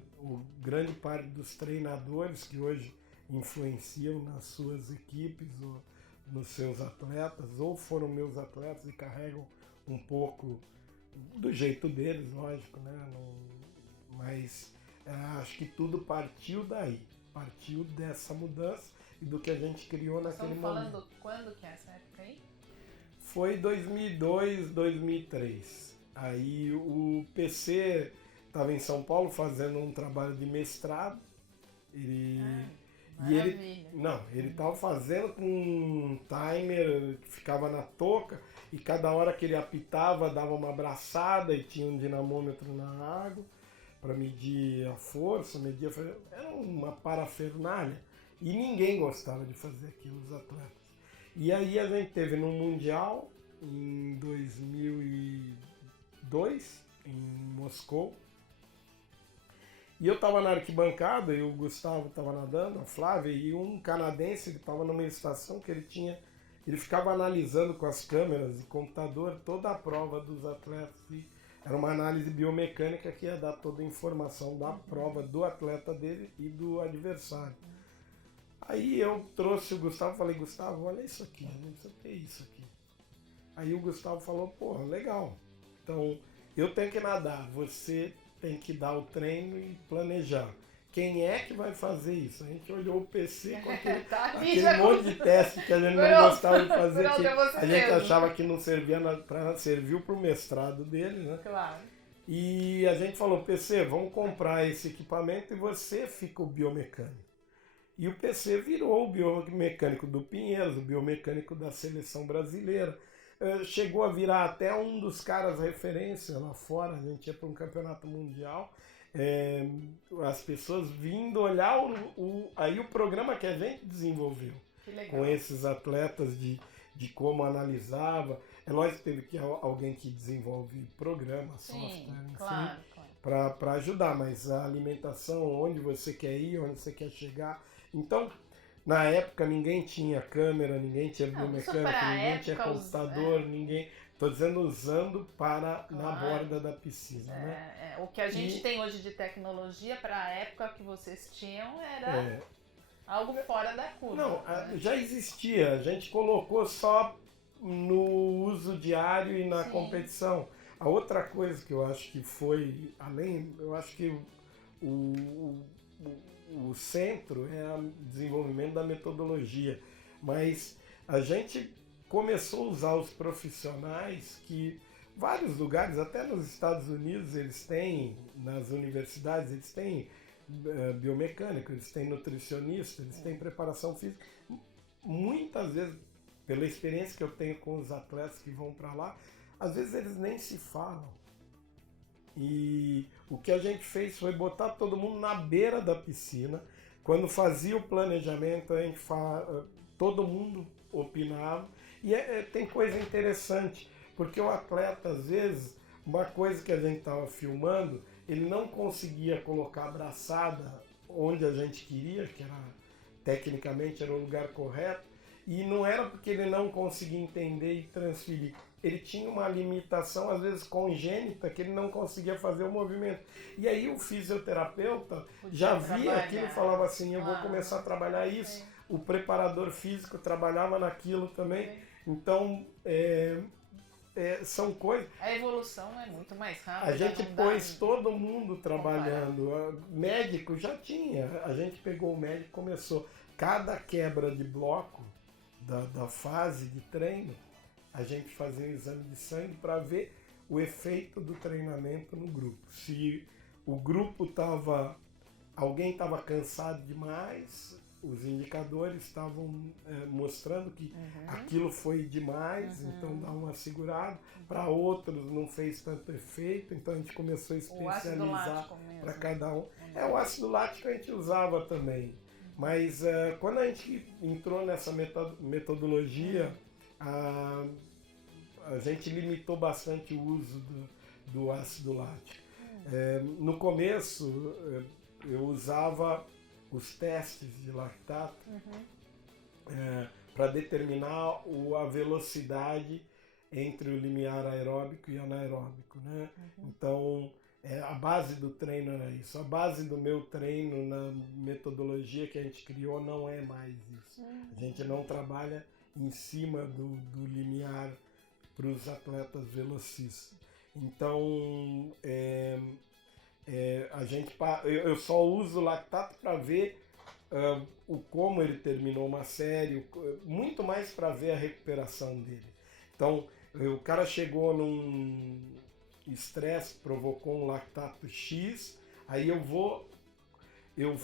grande parte dos treinadores que hoje influenciam nas suas equipes ou nos seus atletas, ou foram meus atletas e carregam um pouco do jeito deles, lógico, né? Mas acho que tudo partiu daí, partiu dessa mudança e do que a gente criou naquele momento. Estamos falando quando que é essa época aí? Foi 2002, 2003. Aí o PC estava em São Paulo fazendo um trabalho de mestrado. Ele estava fazendo com um timer que ficava na touca e cada hora que ele apitava dava uma abraçada e tinha um dinamômetro na água para medir a força, era uma parafernália e ninguém gostava de fazer aquilo, os atletas. E aí a gente teve no Mundial em 2002 em Moscou. E eu estava na arquibancada e o Gustavo estava nadando, a Flávia, e um canadense que estava numa estação que ele ficava analisando com as câmeras e computador toda a prova dos atletas. E era uma análise biomecânica que ia dar toda a informação da prova do atleta dele e do adversário. Aí eu trouxe o Gustavo e falei, Gustavo, olha isso aqui, não sei o que é isso aqui. Aí o Gustavo falou, pô, legal, então eu tenho que nadar, você tem que dar o treino e planejar. quem é que vai fazer isso? A gente olhou o PC com aquele, Tá ali, aquele já monte de teste que a gente não Pronto. gostava de fazer, Pronto, que é você a gente mesmo. achava que não servia serviu para o mestrado dele, né? Claro. E a gente falou, PC, vamos comprar esse equipamento e você fica o biomecânico. E o PC virou o biomecânico do Pinheiros, o biomecânico da seleção brasileira. Chegou a virar até um dos caras referência lá fora, a gente ia para um campeonato mundial, as pessoas vindo olhar aí o programa que a gente desenvolveu, Que legal. com esses atletas de como analisava. É lógico que teve que alguém que desenvolve programa, software, enfim, claro. para ajudar, mas a alimentação, onde você quer ir, onde você quer chegar. Então, na época ninguém tinha câmera, ninguém tinha biomecânico, ninguém tinha computador, ninguém. Estou dizendo usando na borda da piscina, né? O que a gente tem hoje de tecnologia para a época que vocês tinham era algo fora da curva. Não, né? já existia, a gente colocou só no uso diário e na competição. A outra coisa que eu acho que foi além, eu acho que o centro é o desenvolvimento da metodologia, mas a gente começou a usar os profissionais que vários lugares, até nos Estados Unidos, eles têm, nas universidades, eles têm biomecânico, eles têm nutricionista, eles têm preparação física. Muitas vezes, pela experiência que eu tenho com os atletas que vão para lá, às vezes eles nem se falam. E o que a gente fez foi botar todo mundo na beira da piscina. Quando fazia o planejamento, todo mundo opinava. E tem coisa interessante, porque o atleta, às vezes, uma coisa que a gente estava filmando, ele não conseguia colocar a braçada onde a gente queria, que tecnicamente era o lugar correto, e não era porque ele não conseguia entender e transferir. Ele tinha uma limitação, às vezes congênita, que ele não conseguia fazer o movimento. E aí o fisioterapeuta já via aquilo e falava assim, eu vou começar a trabalhar isso. O preparador físico trabalhava naquilo também. Então, são coisas... A evolução é muito mais rápida. A gente pôs todo mundo trabalhando. Médico já tinha. A gente pegou o médico e começou. Cada quebra de bloco da fase de treino, a gente fazia um exame de sangue para ver o efeito do treinamento no grupo. Se o grupo alguém estava cansado demais, os indicadores estavam mostrando que aquilo foi demais, então dá uma segurada. Para outros não fez tanto efeito, então a gente começou a especializar para cada um. O ácido lático a gente usava também, mas quando a gente entrou nessa metodologia, a gente limitou bastante o uso do ácido lático. No começo, eu usava os testes de lactato para determinar a velocidade entre o limiar aeróbico e anaeróbico, né? Então, a base do treino era isso. A base do meu treino na metodologia que a gente criou não é mais isso. A gente não trabalha em cima do limiar para os atletas velocistas. Então, eu só uso o lactato para ver como ele terminou uma série, muito mais para ver a recuperação dele. Então, o cara chegou num estresse, provocou um lactato X, aí eu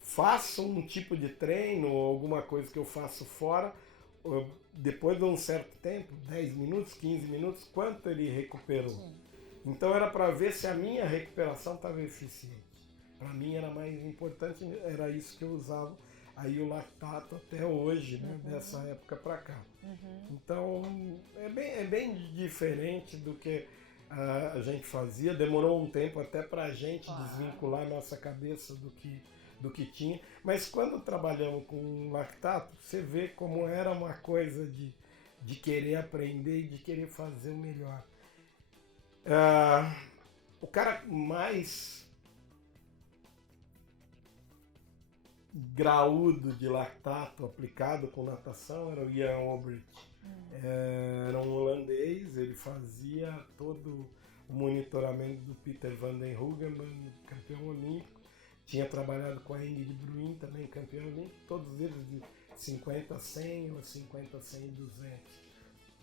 faço um tipo de treino ou alguma coisa que eu faço fora, depois de um certo tempo, 10 minutos, 15 minutos, quanto ele recuperou. Sim. Então era para ver se a minha recuperação estava eficiente. Para mim era mais importante, era isso que eu usava aí o lactato até hoje, né, dessa época para cá. Então é bem diferente do que a gente fazia. Demorou um tempo até para a gente desvincular a nossa cabeça do que tinha. Mas quando trabalhamos com lactato, você vê como era uma coisa de querer aprender e de querer fazer o melhor. O cara mais graúdo de lactato aplicado com natação era o Jan Olbrecht. Era um holandês, ele fazia todo o monitoramento do Peter van den Hoogenband, campeão olímpico, tinha trabalhado com a Ingrid Bruin, também campeã olímpica, todos eles de 50 a 100 ou 50 a 100 e 200.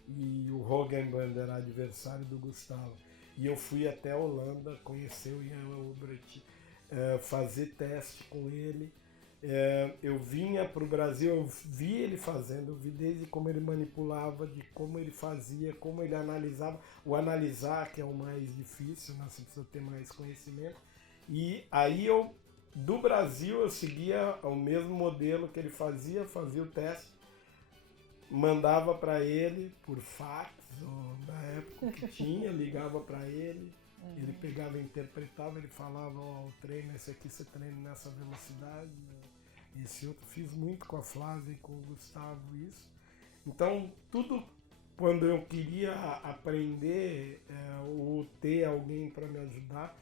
E o Hogenband era adversário do Gustavo. E eu fui até a Holanda conhecer o Jan Ulbricht, fazer teste com ele. Eu vinha para o Brasil, eu vi ele fazendo, eu vi desde como ele manipulava, de como ele fazia, como ele analisava. O analisar, que é o mais difícil, né? Você precisa ter mais conhecimento. E aí do Brasil, eu seguia o mesmo modelo que ele fazia o teste, mandava para ele por fax, ou na época que tinha, ligava para ele, ele pegava e interpretava, ele falava, o treino, esse aqui você treina nessa velocidade, esse outro. Fiz muito com a Flávia e com o Gustavo isso. Então, tudo quando eu queria aprender ou ter alguém para me ajudar,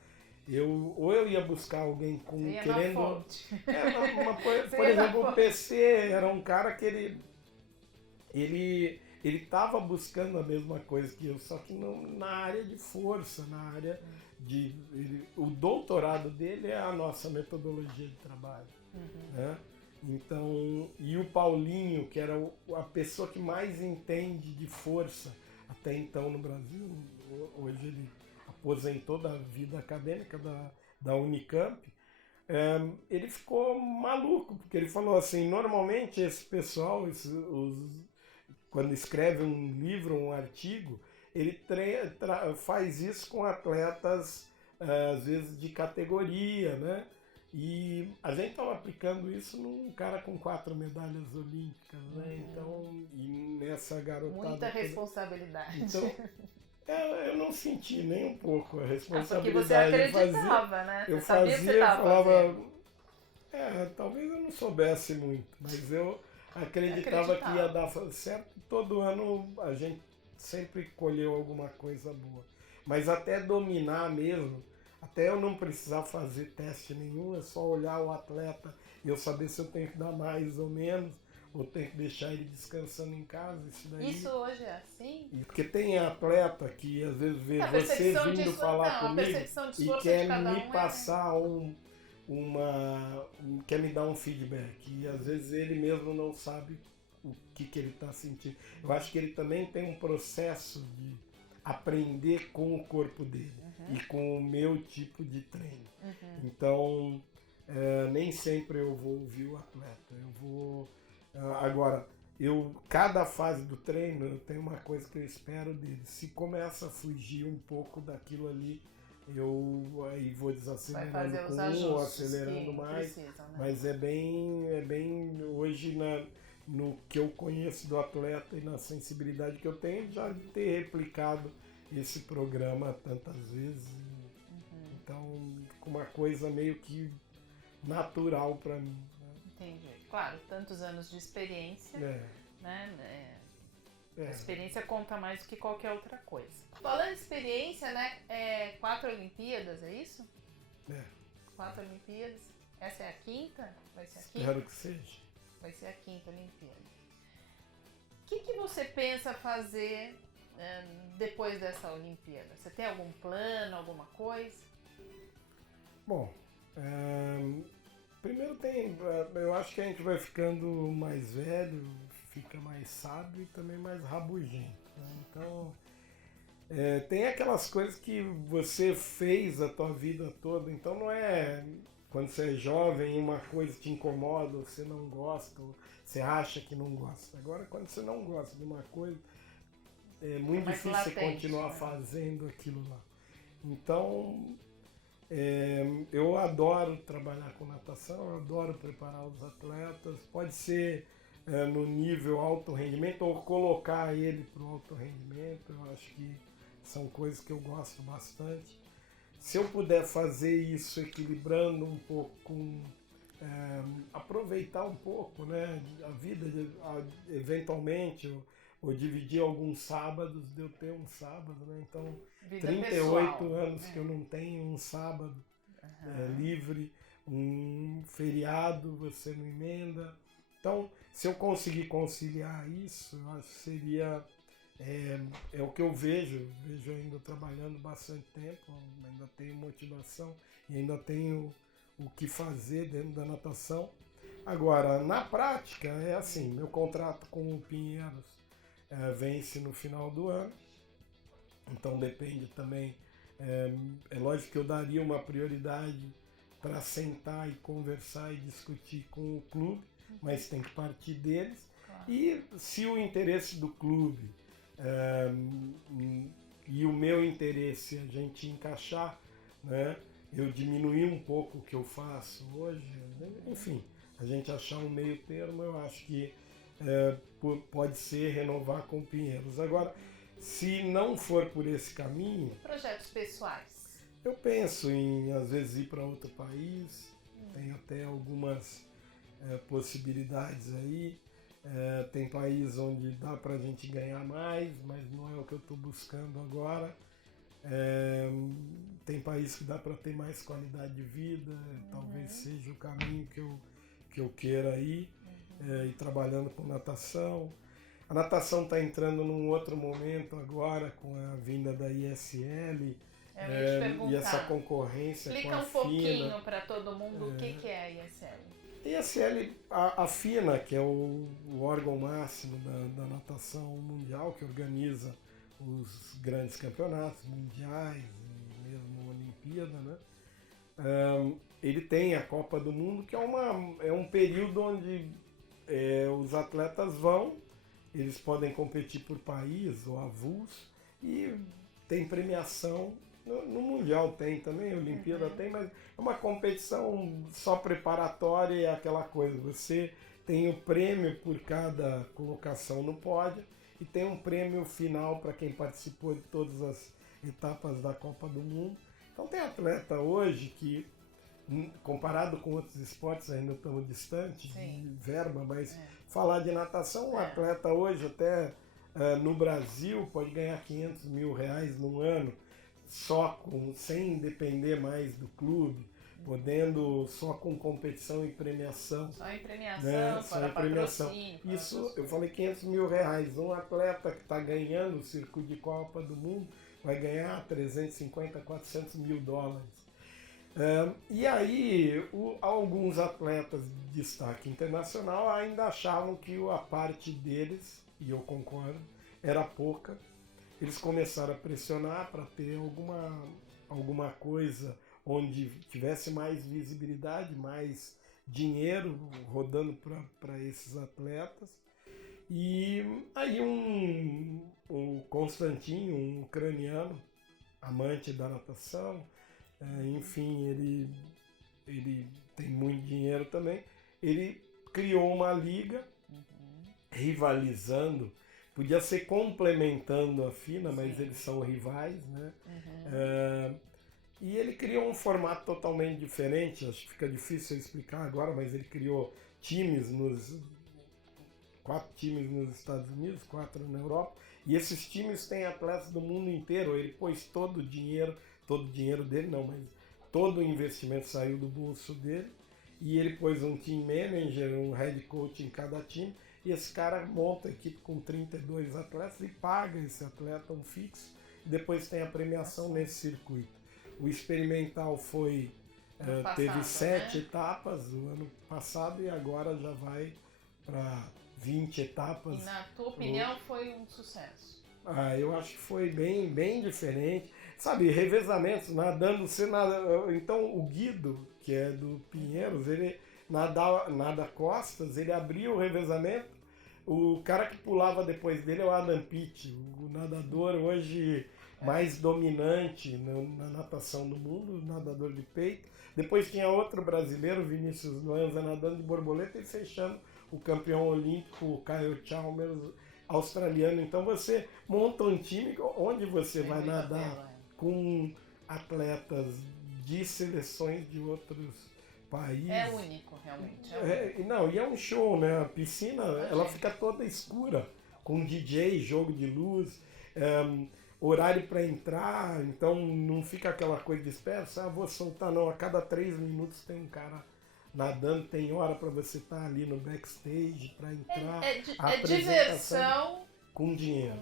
ou eu ia buscar alguém querendo... por exemplo, o PC era um cara que ele estava buscando a mesma coisa que eu, só que na área de força, na área de... o doutorado dele é a nossa metodologia de trabalho. Né? Então, e o Paulinho, que era a pessoa que mais entende de força até então no Brasil, hoje ele aposentou da vida acadêmica da Unicamp, ele ficou maluco, porque ele falou assim, normalmente esse pessoal, quando escreve um livro, um artigo, ele faz isso com atletas, às vezes de categoria, né? E a gente estava aplicando isso num cara com 4 medalhas olímpicas, né? Então, e nessa garotada... Muita responsabilidade. Então, eu não senti nem um pouco a responsabilidade. Porque você acreditava, né? Eu sabia fazia, que você estava falava... talvez eu não soubesse muito, mas eu acreditava que ia dar certo. Todo ano a gente sempre colheu alguma coisa boa. Mas até dominar mesmo, até eu não precisar fazer teste nenhum, é só olhar o atleta e eu saber se eu tenho que dar mais ou menos, ou tenho que deixar ele descansando em casa. Isso hoje é assim? Porque tem atleta que às vezes vê você vindo falar comigo e quer me passar quer me dar um feedback. E às vezes ele mesmo não sabe o que ele está sentindo. Eu acho que ele também tem um processo de aprender com o corpo dele e com o meu tipo de treino. Então, nem sempre eu vou ouvir o atleta. Eu vou... agora, cada fase do treino, eu tenho uma coisa que eu espero dele. Se começa a fugir um pouco daquilo ali, eu aí vou desacelerando com ou acelerando mais. Precisam, né? Mas é bem hoje no que eu conheço do atleta e na sensibilidade que eu tenho, já de ter replicado esse programa tantas vezes. Então, com uma coisa meio que natural para mim. Né? Entendi. Claro, tantos anos de experiência, né? A experiência conta mais do que qualquer outra coisa. Falando de experiência, né? 4 Olimpíadas, é isso? 4 Olimpíadas. Essa é a quinta? Vai ser a quinta? Espero que seja. Vai ser a quinta Olimpíada. O que você pensa fazer depois dessa Olimpíada? Você tem algum plano, alguma coisa? Bom, primeiro eu acho que a gente vai ficando mais velho, fica mais sábio e também mais rabugento. Né? Então, tem aquelas coisas que você fez a tua vida toda, então não é quando você é jovem uma coisa te incomoda, você não gosta, ou você acha que não gosta. Agora, quando você não gosta de uma coisa, é muito difícil você continuar fazendo aquilo lá. Então, eu adoro trabalhar com natação, eu adoro preparar os atletas, pode ser no nível alto rendimento ou colocar ele para o alto rendimento, eu acho que são coisas que eu gosto bastante. Se eu puder fazer isso equilibrando um pouco com aproveitar um pouco, né, a vida, eventualmente, ou dividir alguns sábados, de eu ter um sábado, né? Então, vida 38 pessoal, anos que eu não tenho um sábado livre, um feriado, você não emenda. Então, se eu conseguir conciliar isso, eu acho que seria... É o que eu vejo ainda trabalhando bastante tempo, ainda tenho motivação e ainda tenho o que fazer dentro da natação. Agora, na prática, é assim, meu contrato com o Pinheiros vence no final do ano, então depende também, é lógico que eu daria uma prioridade para sentar e conversar e discutir com o clube, mas tem que partir deles. Claro. E se o interesse do clube e o meu interesse a gente encaixar, né, eu diminuir um pouco o que eu faço hoje, enfim, a gente achar um meio termo, eu acho que pode ser renovar com o Pinheiros. Agora, se não for por esse caminho... Projetos pessoais? Eu penso em, às vezes, ir para outro país, tem até algumas possibilidades aí. Tem país onde dá para a gente ganhar mais, mas não é o que eu estou buscando agora. Tem país que dá para ter mais qualidade de vida, talvez seja o caminho que eu queira ir, ir trabalhando com natação. A natação está entrando num outro momento agora, com a vinda da ISL e essa concorrência com a FINA. Explica um pouquinho para todo mundo o que é a ISL. ISL, a FINA, que é o órgão máximo da natação mundial, que organiza os grandes campeonatos mundiais e mesmo a Olimpíada, né? Ele tem a Copa do Mundo, que é um período onde os atletas vão, eles podem competir por país ou avulso, e tem premiação. No Mundial tem também, a Olimpíada tem, mas é uma competição só preparatória e aquela coisa. Você tem o prêmio por cada colocação no pódio e tem um prêmio final para quem participou de todas as etapas da Copa do Mundo. Então tem atleta hoje que, comparado com outros esportes, ainda estamos distantes de verba, mas falar de natação, um atleta hoje até no Brasil pode ganhar R$500 mil num ano, sem depender mais do clube, podendo só com competição e premiação. Só em premiação, só em premiação. Isso, eu falei R$500 mil. Um atleta que está ganhando o circuito de Copa do Mundo vai ganhar 350, 400 mil dólares. E aí, alguns atletas de destaque internacional ainda achavam que a parte deles, e eu concordo, era pouca. Eles começaram a pressionar para ter alguma coisa onde tivesse mais visibilidade, mais dinheiro rodando para esses atletas. E aí o Constantin, um ucraniano, amante da natação, enfim, ele tem muito dinheiro também, ele criou uma liga rivalizando. Podia ser complementando a FINA, mas eles são rivais, né? E ele criou um formato totalmente diferente, acho que fica difícil eu explicar agora, mas ele criou 4 times nos Estados Unidos, 4 na Europa, e esses times têm atletas do mundo inteiro. Ele pôs todo o dinheiro dele não, mas todo o investimento saiu do bolso dele, e ele pôs um team manager, um head coach em cada time. E esse cara monta a equipe com 32 atletas e paga esse atleta um fixo. E depois tem a premiação nesse circuito. O experimental teve 7 etapas no ano passado e agora já vai para 20 etapas. E na tua opinião foi um sucesso? Eu acho que foi bem, bem diferente. Sabe, revezamentos, nadando, então o Guido, que é do Pinheiros, ele nada costas, ele abriu o revezamento. O cara que pulava depois dele é o Adam Pitt, o nadador hoje mais dominante na natação do mundo, nadador de peito. Depois tinha outro brasileiro, Vinícius Lanza, nadando de borboleta, e fechando o campeão olímpico, o Kyle Chalmers, australiano. Então você monta um time onde você vai nadar com atletas de seleções de outros países. É único, realmente. E é um show, né? A piscina, ela fica toda escura, com DJ, jogo de luz, horário para entrar, então não fica aquela coisa dispersa, vou soltar, não. A cada 3 minutos tem um cara nadando, tem hora para você estar ali no backstage, para entrar. É diversão com dinheiro.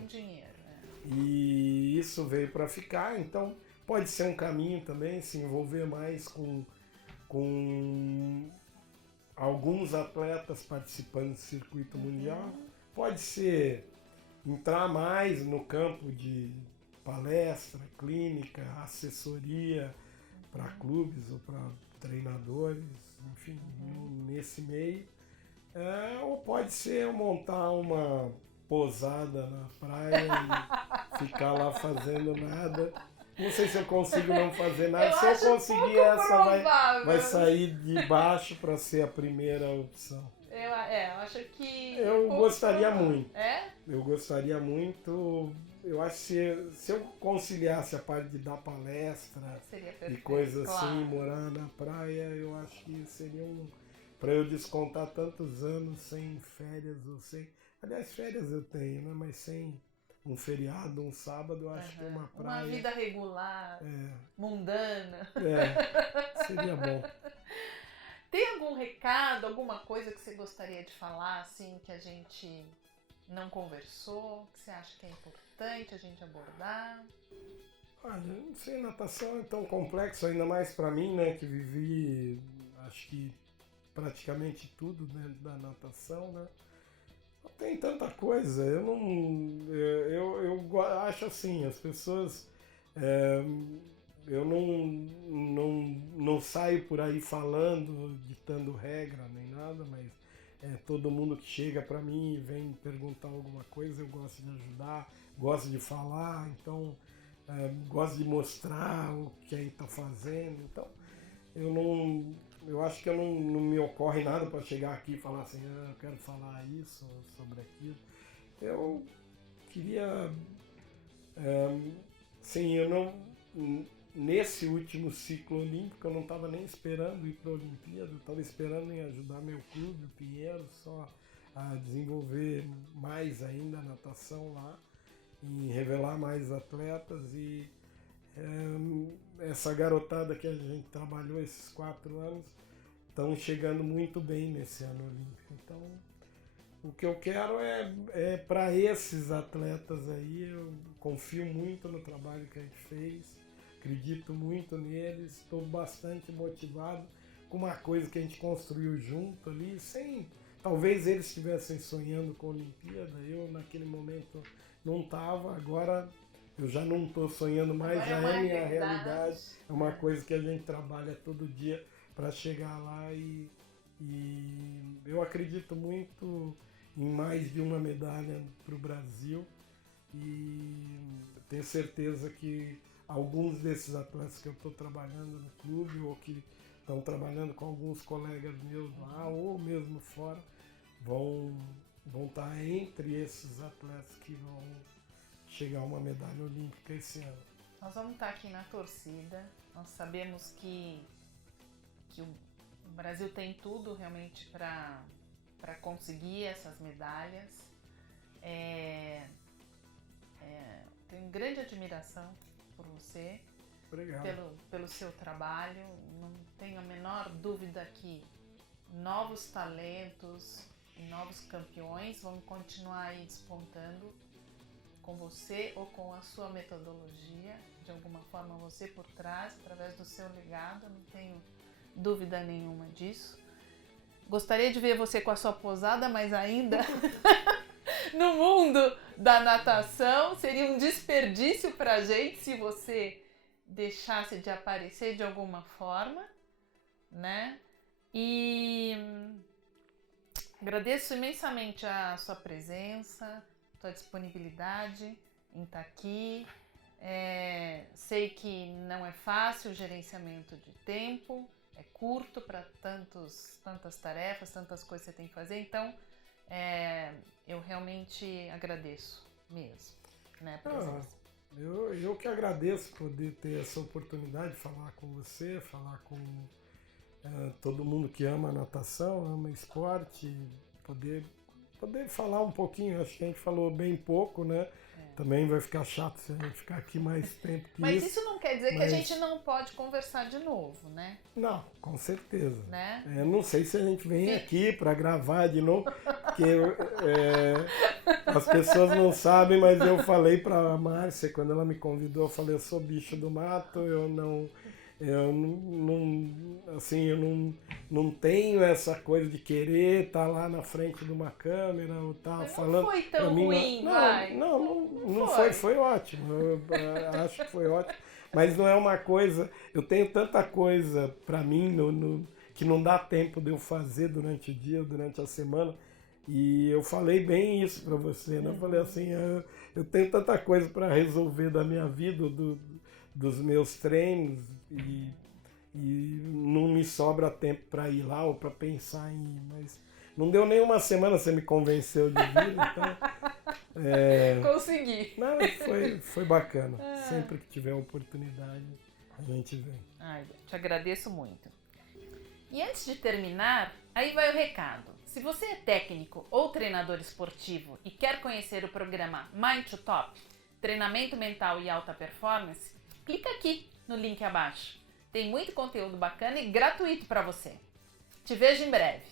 E isso veio para ficar, então pode ser um caminho também, se envolver mais com com alguns atletas participando do circuito mundial. Pode ser entrar mais no campo de palestra, clínica, assessoria para clubes ou para treinadores, enfim, nesse meio. Ou pode ser montar uma pousada na praia e ficar lá fazendo nada. Não sei se eu consigo não fazer nada. Se eu conseguir, essa vai sair de baixo para ser a primeira opção. Eu acho que... Eu gostaria muito. É? Eu gostaria muito. Eu acho que se eu conciliasse a parte de dar palestra e coisas assim, morar na praia, eu acho que seria para eu descontar tantos anos sem férias ou sem... Aliás, férias eu tenho, né? Mas sem um feriado, um sábado, eu acho que uma praia... Uma vida regular, mundana. Seria bom. Tem algum recado, alguma coisa que você gostaria de falar, assim, que a gente não conversou, que você acha que é importante a gente abordar? Olha, não sei, natação é tão complexo, ainda mais para mim, né, que vivi, acho que praticamente tudo dentro da natação, né? Não tem tanta coisa, eu acho assim, as pessoas, eu não saio por aí falando, ditando regra nem nada, mas todo mundo que chega para mim e vem perguntar alguma coisa, eu gosto de ajudar, gosto de falar, então gosto de mostrar o que a gente está fazendo, então eu acho que não me ocorre nada para chegar aqui e falar assim, eu quero falar isso sobre aquilo. Eu queria, sim, nesse último ciclo olímpico eu não estava nem esperando ir para a Olimpíada, eu estava esperando em ajudar meu clube, o Pinheiro, só a desenvolver mais ainda a natação lá, em revelar mais atletas e essa garotada que a gente trabalhou esses 4 anos estão chegando muito bem nesse ano olímpico. Então, o que eu quero é para esses atletas aí, eu confio muito no trabalho que a gente fez, acredito muito neles, estou bastante motivado com uma coisa que a gente construiu junto ali, talvez eles estivessem sonhando com a Olimpíada, eu naquele momento não estava, agora eu já não estou sonhando mais, já é minha realidade, é uma coisa que a gente trabalha todo dia para chegar lá e eu acredito muito em mais de uma medalha para o Brasil e tenho certeza que alguns desses atletas que eu estou trabalhando no clube ou que estão trabalhando com alguns colegas meus lá ou mesmo fora vão estar entre esses atletas que vão chegar a uma medalha olímpica esse ano. Nós vamos estar aqui na torcida, nós sabemos que o Brasil tem tudo realmente para conseguir essas medalhas. Tenho grande admiração por você, pelo seu trabalho. Não tenho a menor dúvida que novos talentos e novos campeões vão continuar aí despontando com você ou com a sua metodologia, de alguma forma você por trás, através do seu legado, não tenho dúvida nenhuma disso. Gostaria de ver você com a sua posada, mas ainda no mundo da natação seria um desperdício pra gente se você deixasse de aparecer de alguma forma, né? E agradeço imensamente a sua presença, sua disponibilidade em estar aqui. Sei que não é fácil o gerenciamento de tempo, é curto para tantas tarefas, tantas coisas que você tem que fazer, então eu realmente agradeço mesmo, né, a presença. Eu que agradeço poder ter essa oportunidade de falar com você, falar com todo mundo que ama a natação, ama esporte, poder falar um pouquinho. Acho que a gente falou bem pouco, né? Também vai ficar chato se a gente ficar aqui mais tempo que isso. Mas isso não quer dizer que a gente não pode conversar de novo, né? Não, com certeza. Né? Não sei se a gente vem aqui para gravar de novo, porque as pessoas não sabem, mas eu falei para a Márcia, quando ela me convidou, eu falei, eu sou bicho do mato, eu Eu assim, eu não tenho essa coisa de querer estar lá na frente de uma câmera ou estar Mas falando. não foi tão Pra mim, ruim, não, vai. não foi ótimo. Eu acho que foi ótimo. Mas não é uma coisa. Eu tenho tanta coisa para mim que não dá tempo de eu fazer durante o dia, durante a semana. E eu falei bem isso para você, né? Eu falei assim, eu tenho tanta coisa para resolver da minha vida, dos meus treinos e não me sobra tempo para ir lá ou para pensar em ir. Mas não deu nem uma semana, você me convenceu de vir, então Consegui. não, foi bacana. Sempre que tiver oportunidade, a gente vem. Ai, te agradeço muito. E antes de terminar, aí vai o recado. Se você é técnico ou treinador esportivo e quer conhecer o programa Mind to Top, treinamento mental e alta performance, clica aqui no link abaixo. Tem muito conteúdo bacana e gratuito para você. Te vejo em breve.